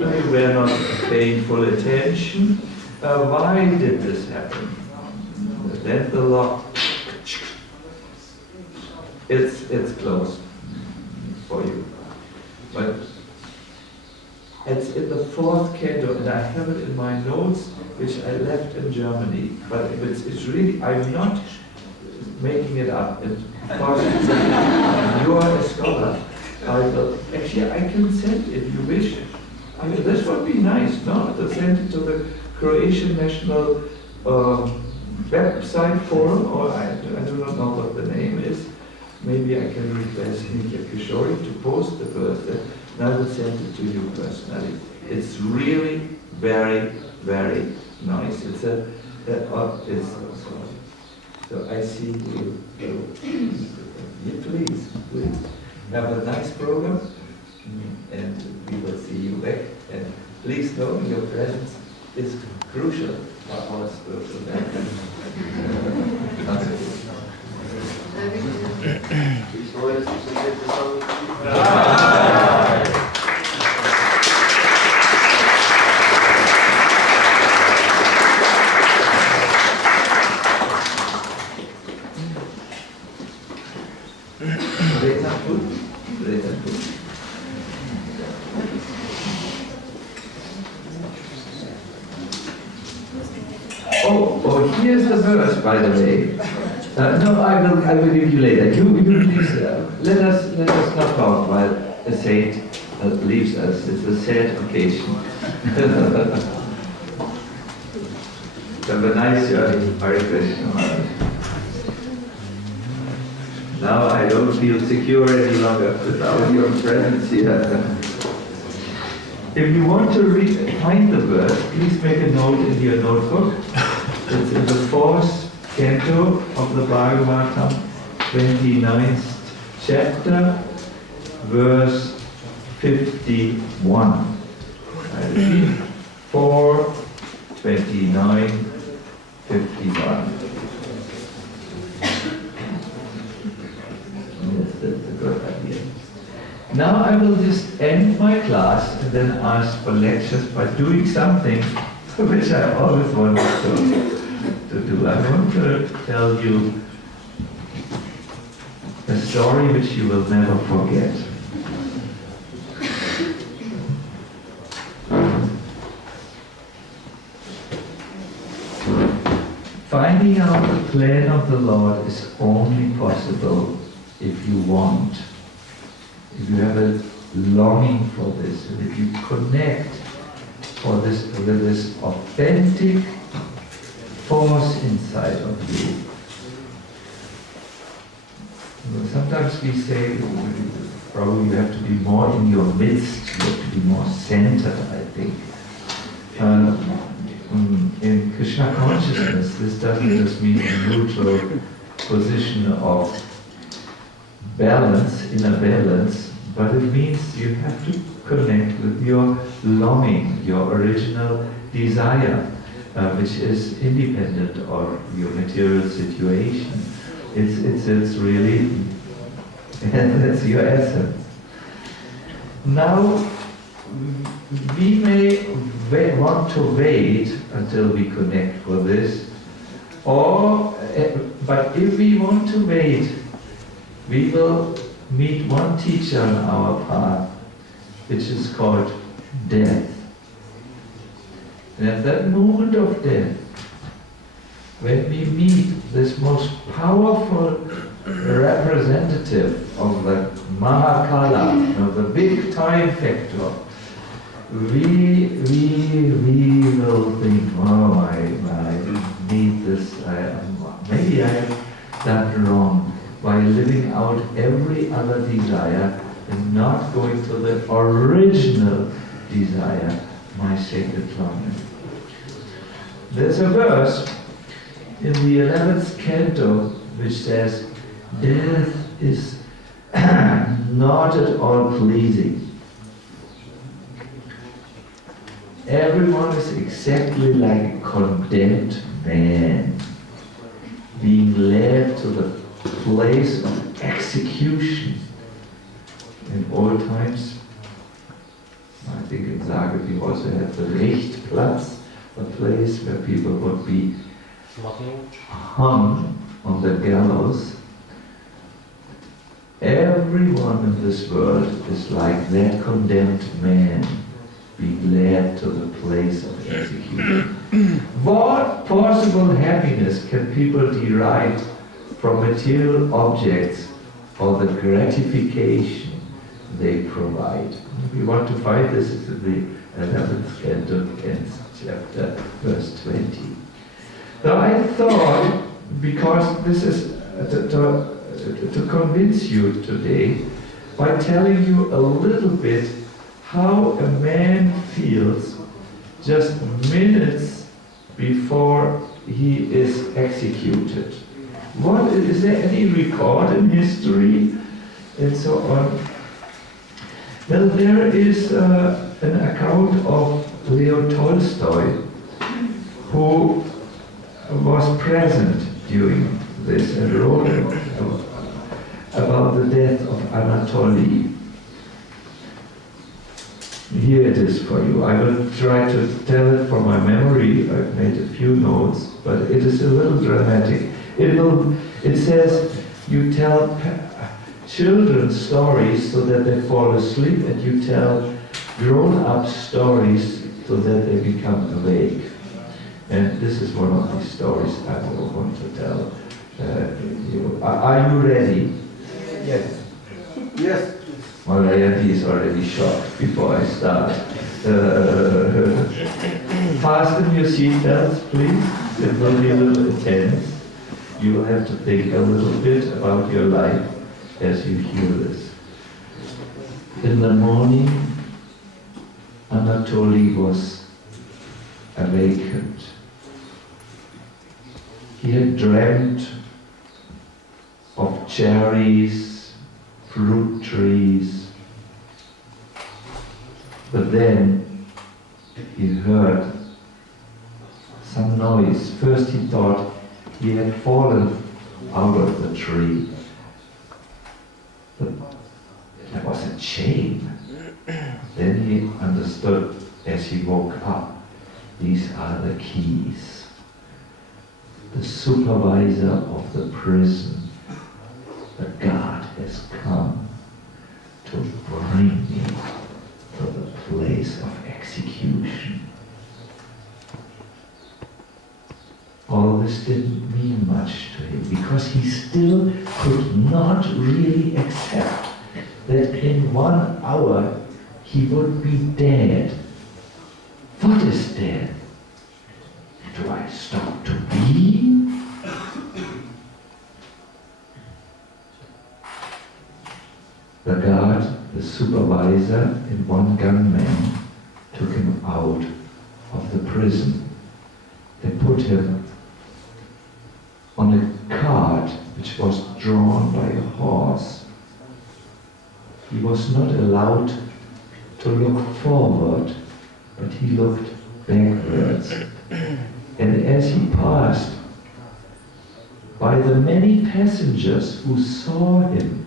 or you were not paying full attention. Why did this happen? Then the lock, it's closed for you. But it's in the 4th canto, and I have it in my notes, which I left in Germany. But it's really, I'm not making it up. And you are a scholar. Actually, I can send if you wish. I mean, this would be nice, no? To send it to the Croatian National website forum, or I do not know what the name is. Maybe I can request Nitya Kishori to post the verse, and I will send it to you personally. It's really very, very nice. So I see you. Please have a nice program, and we will see you back. And please know your presence is crucial for our spiritual life. Oh, here's the verse, by the way. No, I will give you later. You please let us not talk while a saint leaves us. It's a sad occasion. Have a nice journey. Hare Krishna. Now I don't feel secure any longer without your presence here. If you want to find the verse, please make a note in your notebook. It's in the 4th canto of the Bhagavatam, 29th chapter, verse 51. I repeat, 4, 29, 51. Yes, that's a good idea. Now I will just end my class and then ask for lectures by doing something which I always wanted to do. I want to tell you a story which you will never forget. Finding out the plan of the Lord is only possible if you want. If you have a longing for this, and if you connect with this authentic force inside of you. Sometimes we say, probably you have to be more in your midst, you have to be more centered, I think. In Krishna consciousness, this doesn't just mean a neutral position of balance, inner balance, but it means you have to connect with your longing, your original desire, which is independent of your material situation. It's really, that's your essence. Now, we may want to wait until we connect with this, but if we want to wait, we will meet one teacher on our path, which is called death. And at that moment of death, when we meet this most powerful representative of the Mahakala, of the big time factor, we will think, oh, I need this, maybe I have done wrong by living out every other desire and not going to the original desire, my sacred longing. There's a verse in the 11th canto which says, death is not at all pleasing. Everyone is exactly like a condemned man, being led to the place of execution. In old times, I think in Zagreb we also had the Richtplatz, a place where people would be hung on the gallows. Everyone in this world is like that condemned man, being led to the place of execution. What possible happiness can people derive from material objects or the gratification they provide? If you want to find this, it's in the 11th canto, chapter, verse 20. Now I thought, because this is to convince you today, by telling you a little bit how a man feels just minutes before he is executed. What is there any record in history and so on? Well, there is an account of Leo Tolstoy, who was present during this and wrote about the death of Anatoly. Here it is for you. I will try to tell it from my memory. I've made a few notes, but it is a little dramatic. It says, you tell children stories so that they fall asleep, and you tell grown-up stories so that they become awake. And this is one of these stories I want to tell you. Are you ready? Yes. Yes. Malayati is already shocked before I start. Fasten your seatbelts, please. It will be a little intense. You will have to think a little bit about your life as you hear this. In the morning, Anatoly was awakened. He had dreamt of cherries, fruit trees, but then he heard some noise. First he thought he had fallen out of the tree, but there was a chain. Then he understood as he woke up, these are the keys. The supervisor of the prison, the guard, has come to bring me to the place of execution. All this didn't mean much to him because he still could not really accept that in 1 hour he would be dead. What is dead? Do I stop to be? The guard, the supervisor, and one gunman took him out of the prison. They put him on a cart which was drawn by a horse. He was not allowed to look forward, but he looked backwards. And as he passed by the many passengers who saw him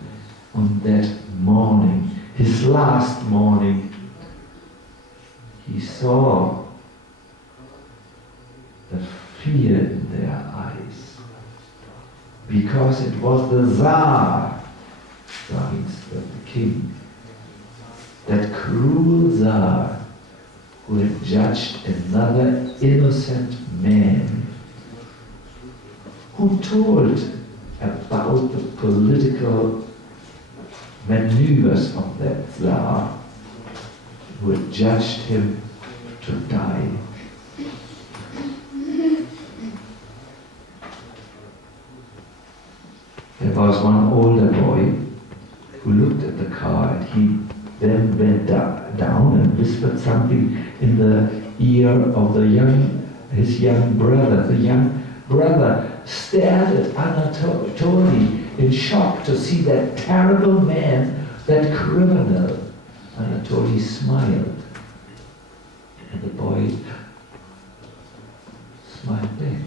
on that morning, his last morning, he saw the fear in their eyes. Because it was the Tsar, that means the king, that cruel Tsar who had judged another innocent man, who told about the political maneuvers of that Tsar, who had judged him to die. There was one older boy who looked at the car, and he then went down and whispered something in the ear of his young brother. The young brother stared at Anatoly in shock to see that terrible man, that criminal. Anatoly smiled, and the boy smiled back.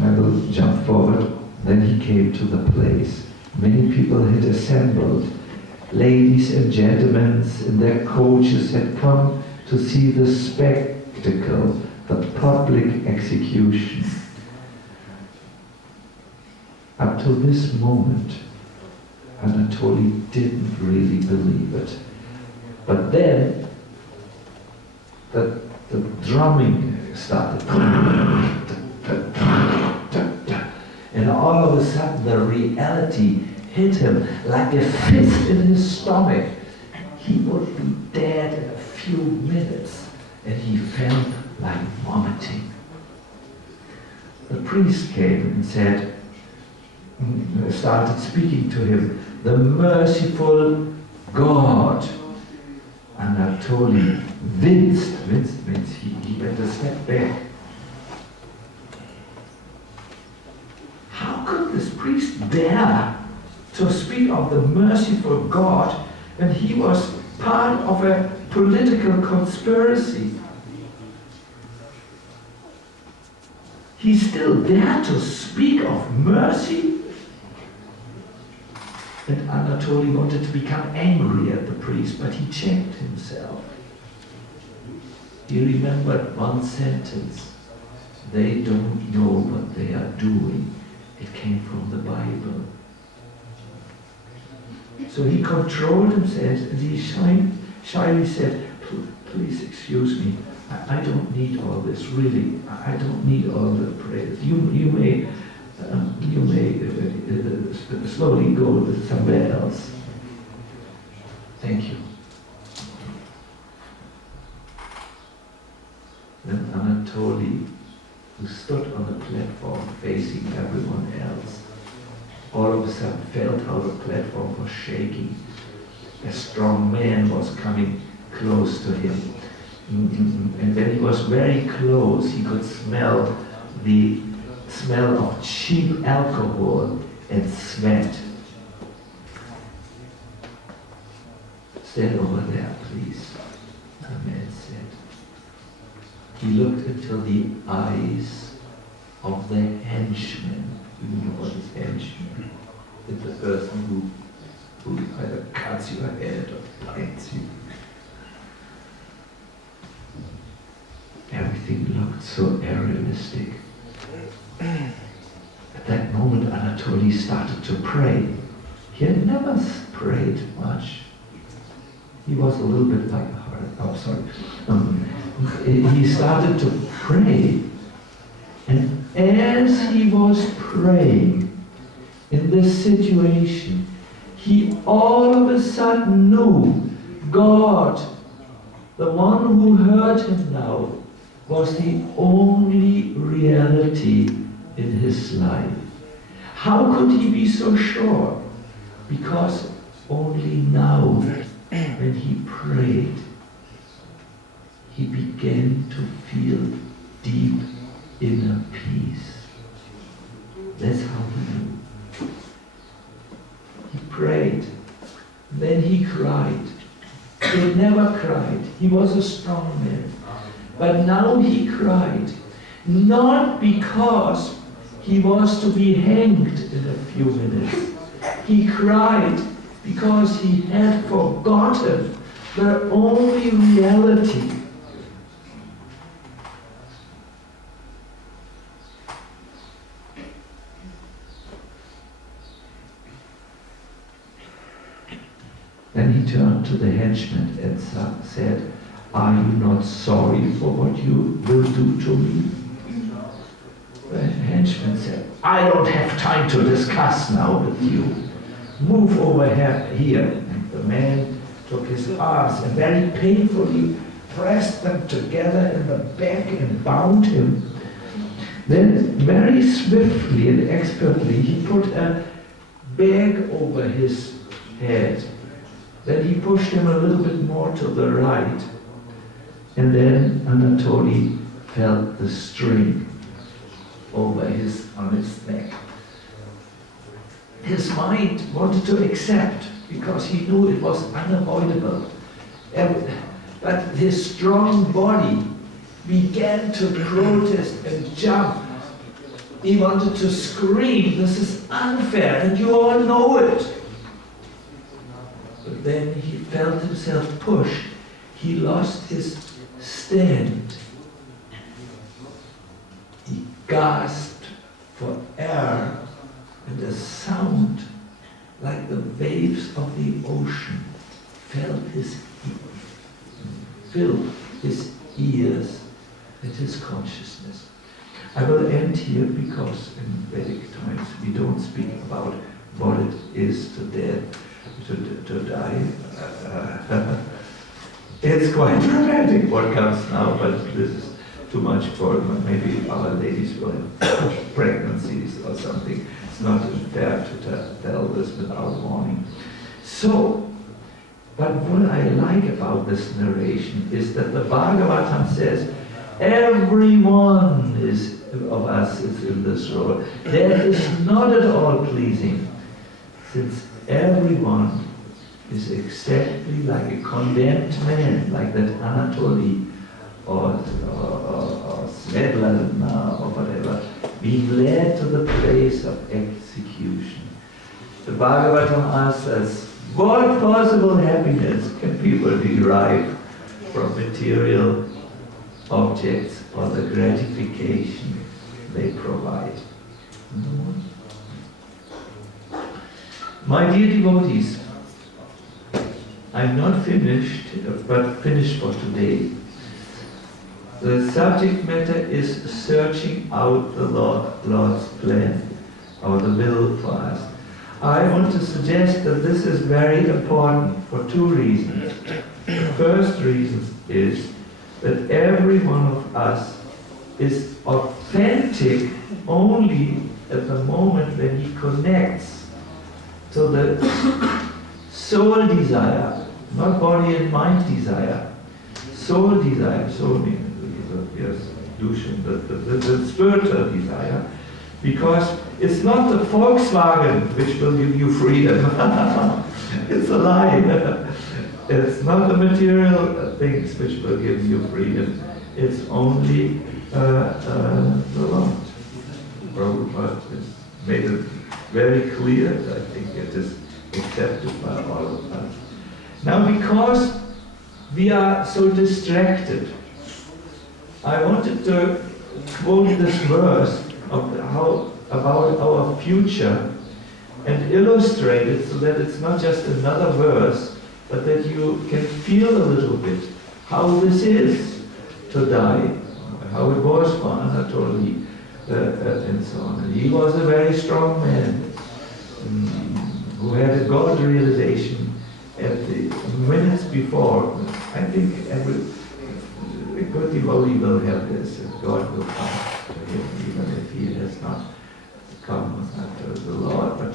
I will jump forward. Then he came to the place. Many people had assembled. Ladies and gentlemen in their coaches had come to see the spectacle, the public execution. Up to this moment, Anatoly didn't really believe it. But then, the drumming started. And all of a sudden the reality hit him like a fist in his stomach. He would be dead in a few minutes, and he felt like vomiting. The priest came and started speaking to him, the merciful God. Anatoly winced means he went a step back. How could this priest dare to speak of the merciful God when he was part of a political conspiracy? He still dared to speak of mercy? And Anatoly wanted to become angry at the priest, but he checked himself. He remembered one sentence: they don't know what they are doing. It came from the Bible. So he controlled himself, and he shyly said, please excuse me, I don't need all this, really. I don't need all the prayers. You may slowly go somewhere else. Thank you. Then Anatoly, who stood on the platform facing everyone else, all of a sudden felt how the platform was shaking. A strong man was coming close to him. And when he was very close, he could smell the smell of cheap alcohol and sweat. Stand over there, please, the man said. He looked into the eyes of the henchman. You know what is henchman? It's the person who either cuts your head or binds you. Everything looked so aerialistic. At that moment, Anatoly started to pray. He had never prayed much. He was a little bit like he started to pray, and as he was praying in this situation, he all of a sudden knew God, the one who heard him now, was the only reality in his life. How could he be so sure? Because only now, when he prayed, he began to feel deep inner peace. That's how he knew. He prayed, then he cried. He never cried. He was a strong man. But now he cried, not because he was to be hanged in a few minutes. He cried because he had forgotten the only reality. Then he turned to the henchman and said, "Are you not sorry for what you will do to me?" The henchman said, "I don't have time to discuss now with you. Move over here." And the man took his arms and very painfully pressed them together in the back and bound him. Then very swiftly and expertly he put a bag over his head. Then he pushed him a little bit more to the right. And then Anatoly felt the string on his neck. His mind wanted to accept because he knew it was unavoidable. But his strong body began to protest and jump. He wanted to scream, "This is unfair, and you all know it." But then he felt himself pushed. He lost his stand. He gasped for air, and a sound like the waves of the ocean filled his ears and his consciousness. I will end here because in Vedic times we don't speak about what it is to die. It's quite dramatic what comes now, but this is too much for maybe our ladies will have pregnancies or something. It's not fair to tell this without warning. So, but what I like about this narration is that the Bhagavatam says, everyone of us is in this role. That is not at all pleasing, since everyone is exactly like a condemned man, like that Anatoly or Svetlana or whatever, being led to the place of execution. The Bhagavatam asks us, what possible happiness can people derive from material objects or the gratification they provide? My dear devotees, I'm not finished, but finished for today. The subject matter is searching out the Lord's plan, or the will for us. I want to suggest that this is very important for two reasons. The first reason is that every one of us is authentic only at the moment when he connects So the soul desire, not body and mind desire, soul desire, soul means yes, the spiritual desire, because it's not the Volkswagen which will give you freedom. It's a lie. It's not the material things which will give you freedom. It's only the Lord. Prabhupada has made it very clear. I think it is accepted by all of us. Now, because we are so distracted, I wanted to quote this verse of about our future and illustrate it so that it's not just another verse, but that you can feel a little bit how this is to die, how it was for Anatoly, and so on. And he was a very strong man who had a God realization at the minutes before. I think every good devotee will have this, and God will come to him, even if he has not come to the Lord. But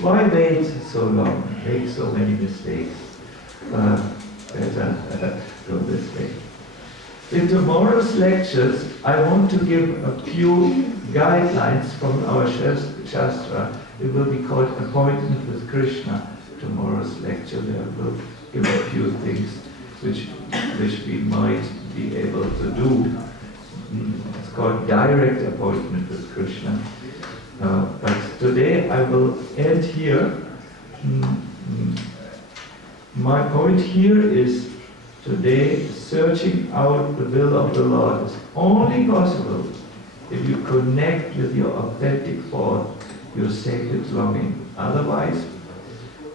why wait so long, make so many mistakes? Better go this way. In tomorrow's lectures, I want to give a few guidelines from our Shastra. It will be called Appointment with Krishna. Tomorrow's lecture, there will give a few things which we might be able to do. It's called direct appointment with Krishna. But today I will end here. My point here is today searching out the will of the Lord is only possible if you connect with your authentic thought, your sacred longing. Otherwise,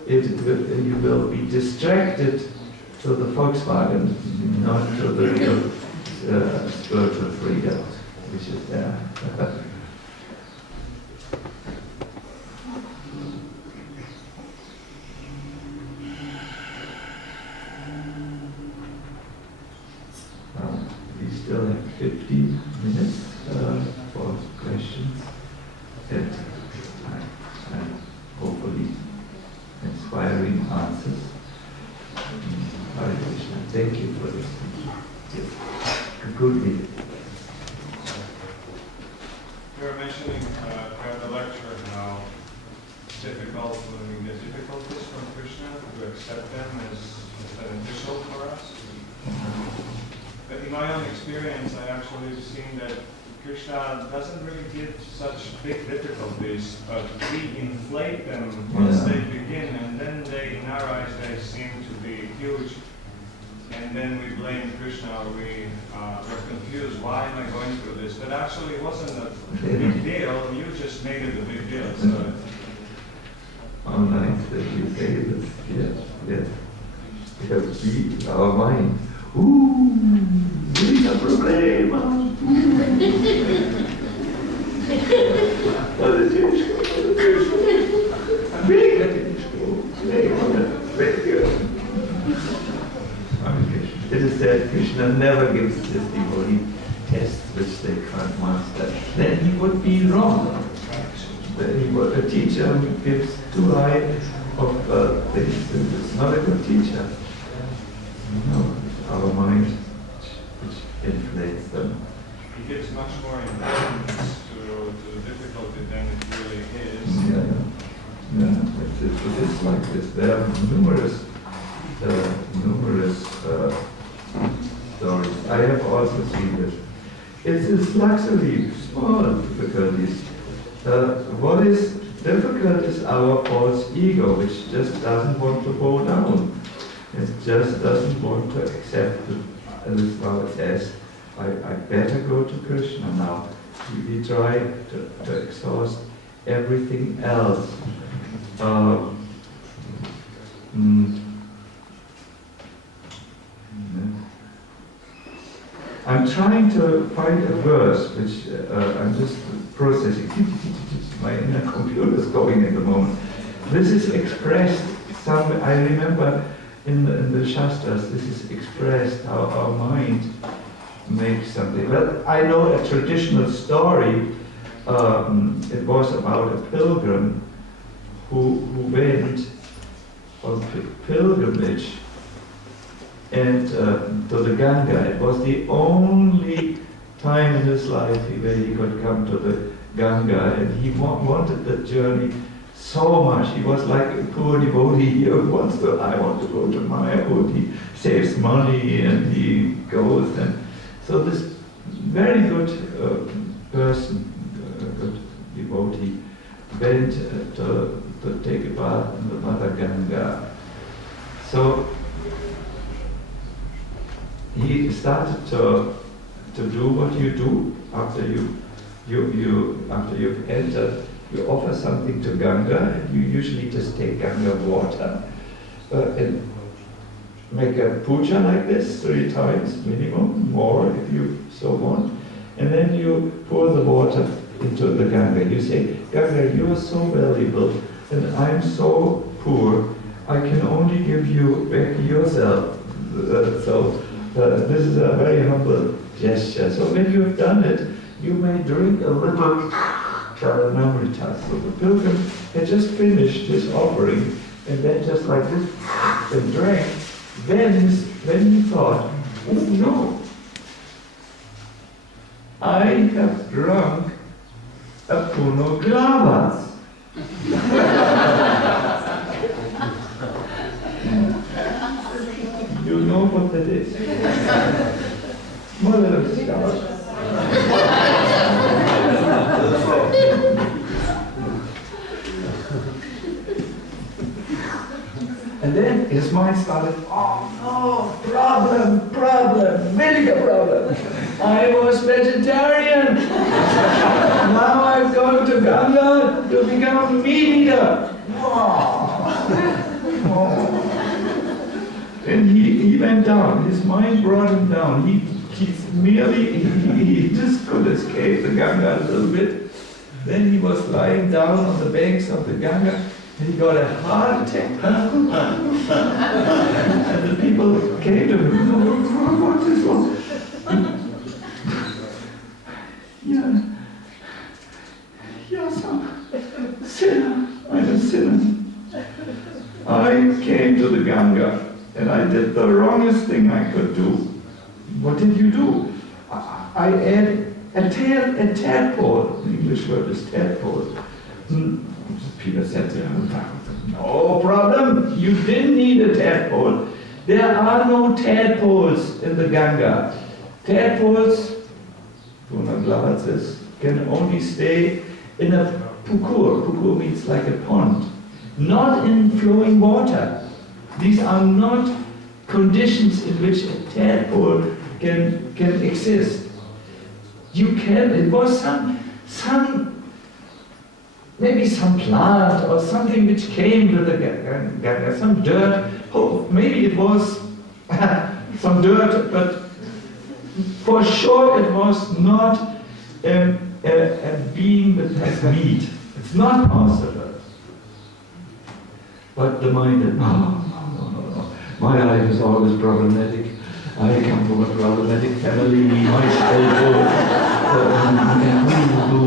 you will be distracted to the Volkswagen, not to the real spiritual freedom, which is there. We still have 15 minutes for questions and hopefully inspiring answers. Hare Krishna. Thank you for this. Good day. You were mentioning throughout the lecture how difficult when we get difficulties from Krishna to accept them as beneficial for us. But in my own experience, I actually have seen that Krishna doesn't really give such big difficulties, but we inflate them once they begin, and then in our eyes they seem to be huge. And then we blame Krishna, or we're confused, why am I going through this? But actually it wasn't a big deal, you just made it a big deal. So. How nice that you say this. Yes, yes. Because we, our mind, nicht ein Problem. It is said Krishna never gives his devotee tests which they can't master. Then he would be wrong. A teacher who gives too high of things is not a good teacher. No, our mind which inflates them. He gives much more importance to the difficulty than it really is. It's like this. There are numerous stories. I have also seen this. It's luxury, small difficulties. What is difficult is our false ego, which just doesn't want to bow down. It just doesn't want to accept it. And this now it says, I better go to Krishna now. We try to exhaust everything else. I'm trying to find a verse which I'm just processing. My inner computer is going at the moment. This is expressed somewhere. I remember in the Shastras, this is expressed how our mind makes something. Well, I know a traditional story. It was about a pilgrim who went on pilgrimage and to the Ganga. It was the only time in his life where he could come to the Ganga, and he wanted that journey so much. He was like a poor devotee here who wants to, I want to go to Mayapur. He saves money and he goes, and so this very good person, good devotee, went to take a bath in the Mother Ganga. So he started to do what you do after after you've entered. You offer something to Ganga, and you usually just take Ganga water and make a puja like this 3 times minimum, more if you so want, and then you pour the water into the Ganga. You say, Ganga, you are so valuable, and I'm so poor. I can only give you back yourself. This is a very humble gesture. So when you have done it, you may drink a little Charanamrita. So the pilgrim had just finished his offering, and then just like this, and drank. Then he thought, oh no, I have drunk a puno glavas. You know what that is? Mother of God. And then his mind started, oh no, problem, bigger problem. I was vegetarian. Now I've gone to Ganga to become a meat eater. And he went down, his mind brought him down. He just could escape the Ganga a little bit. Then he was lying down on the banks of the Ganga, and he got a heart attack. And the people came to him, what is wrong? Sinner, I'm a sinner. I came to the Ganga, and I did the wrongest thing I could do. What did you do? I had a tadpole. The English word is tadpole. Peter said to him, no problem, you didn't need a tadpole. There are no tadpoles in the Ganga. Tadpoles, can only stay in a pukur. Pukur means like a pond, not in flowing water. These are not conditions in which a tadpole can exist. It was maybe some plant or something which came with the Ganga, some dirt. Oh, maybe it was some dirt, but for sure it was not a being that has meat. It's not possible. But the mind said, no. My life is always problematic. I come from a problematic family. My childhood,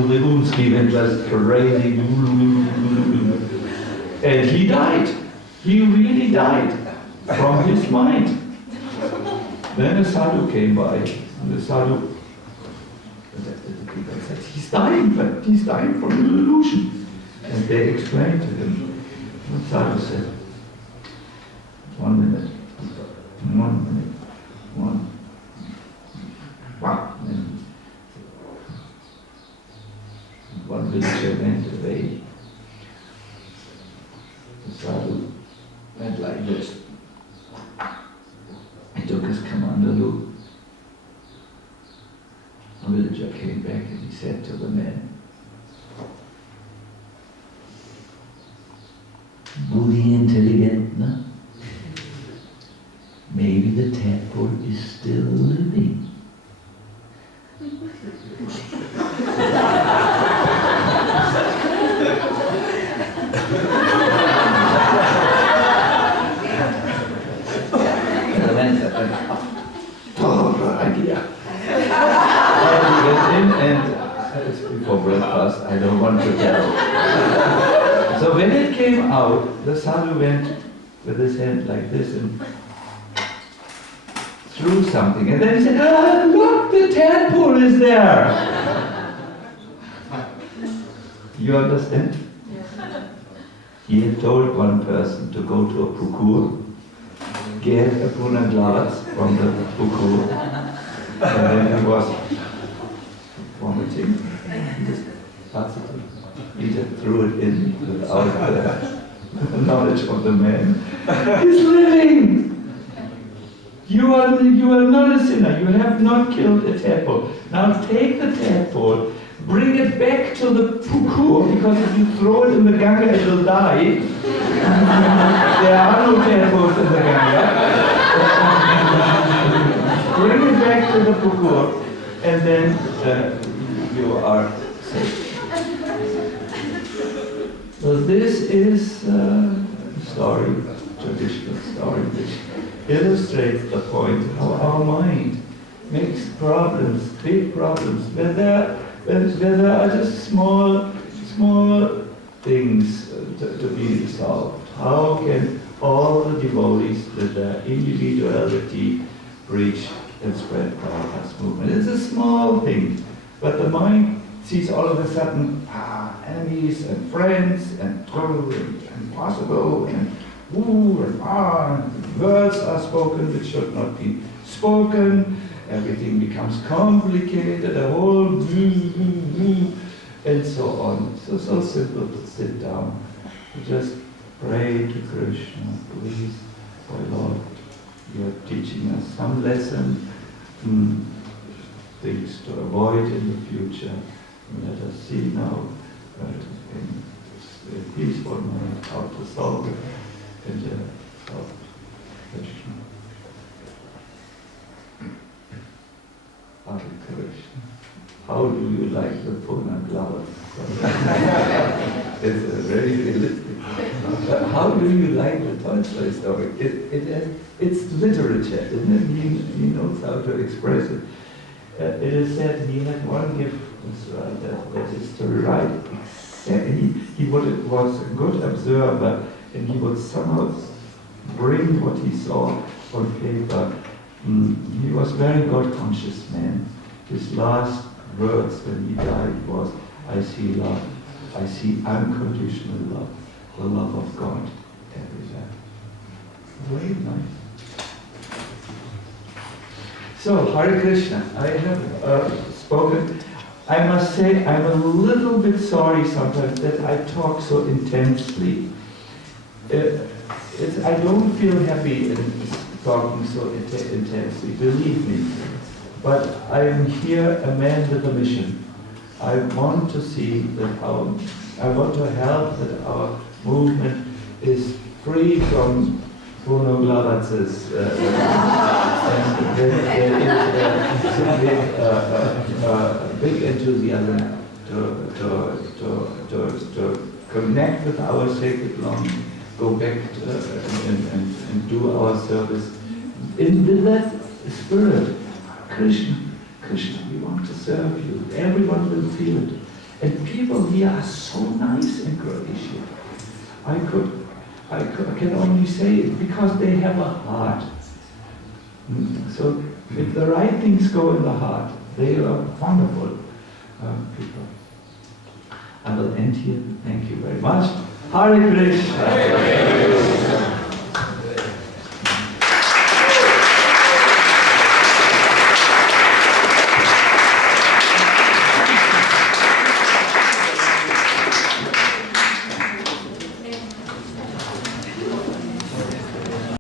the Umski went just crazy. And he died. He really died from his mind. Then a sadhu came by, and the sadhu, the people said, he's dying, but he's dying from an illusion. And they explained to him. The sadhu said, 1 minute. Wow. And one villager went away. The sadhu went like this. He took his kamandalu. A villager came back and he said to the men, Buddhi intelligent, no? Maybe the tadpole is still living. Idea. And he went in, and it's before breakfast, I don't want to tell. So when it came out, the sadhu went with his hand like this and threw something. And then he said, "Ah, look, the tadpole is there." You understand? He had told one person to go to a pukur, get a punaglavats from the pukur, and then he was vomiting. He just threw it in without the knowledge of the man. He's living! You are not a sinner. You have not killed a tadpole. Now take the tadpole, bring it back to the pukur, because if you throw it in the Ganga, it will die. There are no tadpoles in the Ganga. Bring it back to the pukur, and then you are safe. So this is a story, traditional story, which illustrates the point how our mind makes problems, big problems, where there are just small things to be solved. How can all the devotees with their individuality reach and spread Prabhupada's movement? It's a small thing, but the mind sees all of a sudden enemies and friends and trouble and impossible and woo and and words are spoken which should not be spoken. Everything becomes complicated, a whole and so on. So simple to sit down, to just pray to Krishna, please, oh Lord, you are teaching us some lesson, things to avoid in the future. Let us see now in a peaceful manner how to solve it and solve Krishna. Hare Krishna. How do you like the punaglavats? It's very realistic. How do you like the Tolstoy story? It's literature, isn't it? He knows how to express it. It is said he had one gift, that is to write exactly. He was a good observer, and he would somehow bring what he saw on paper. He was a very God-conscious man. His last words when he died was, "I see love. I see unconditional love, the love of God everywhere." Very nice. So, Hare Krishna, I have spoken. I must say I'm a little bit sorry sometimes that I talk so intensely. I don't feel happy in talking so intensely, believe me. But I am here a man with a mission. I want to see that I want to help that our movement is free from punaglavats and there is big enthusiasm to connect with our sacred longing, go back and do our service. With that spirit, Krishna, we want to serve you. Everyone will feel it. And people here are so nice in Croatia. I can only say it because they have a heart. So if the right things go in the heart, they are wonderful people. I will end here. Thank you very much. Hare Krishna.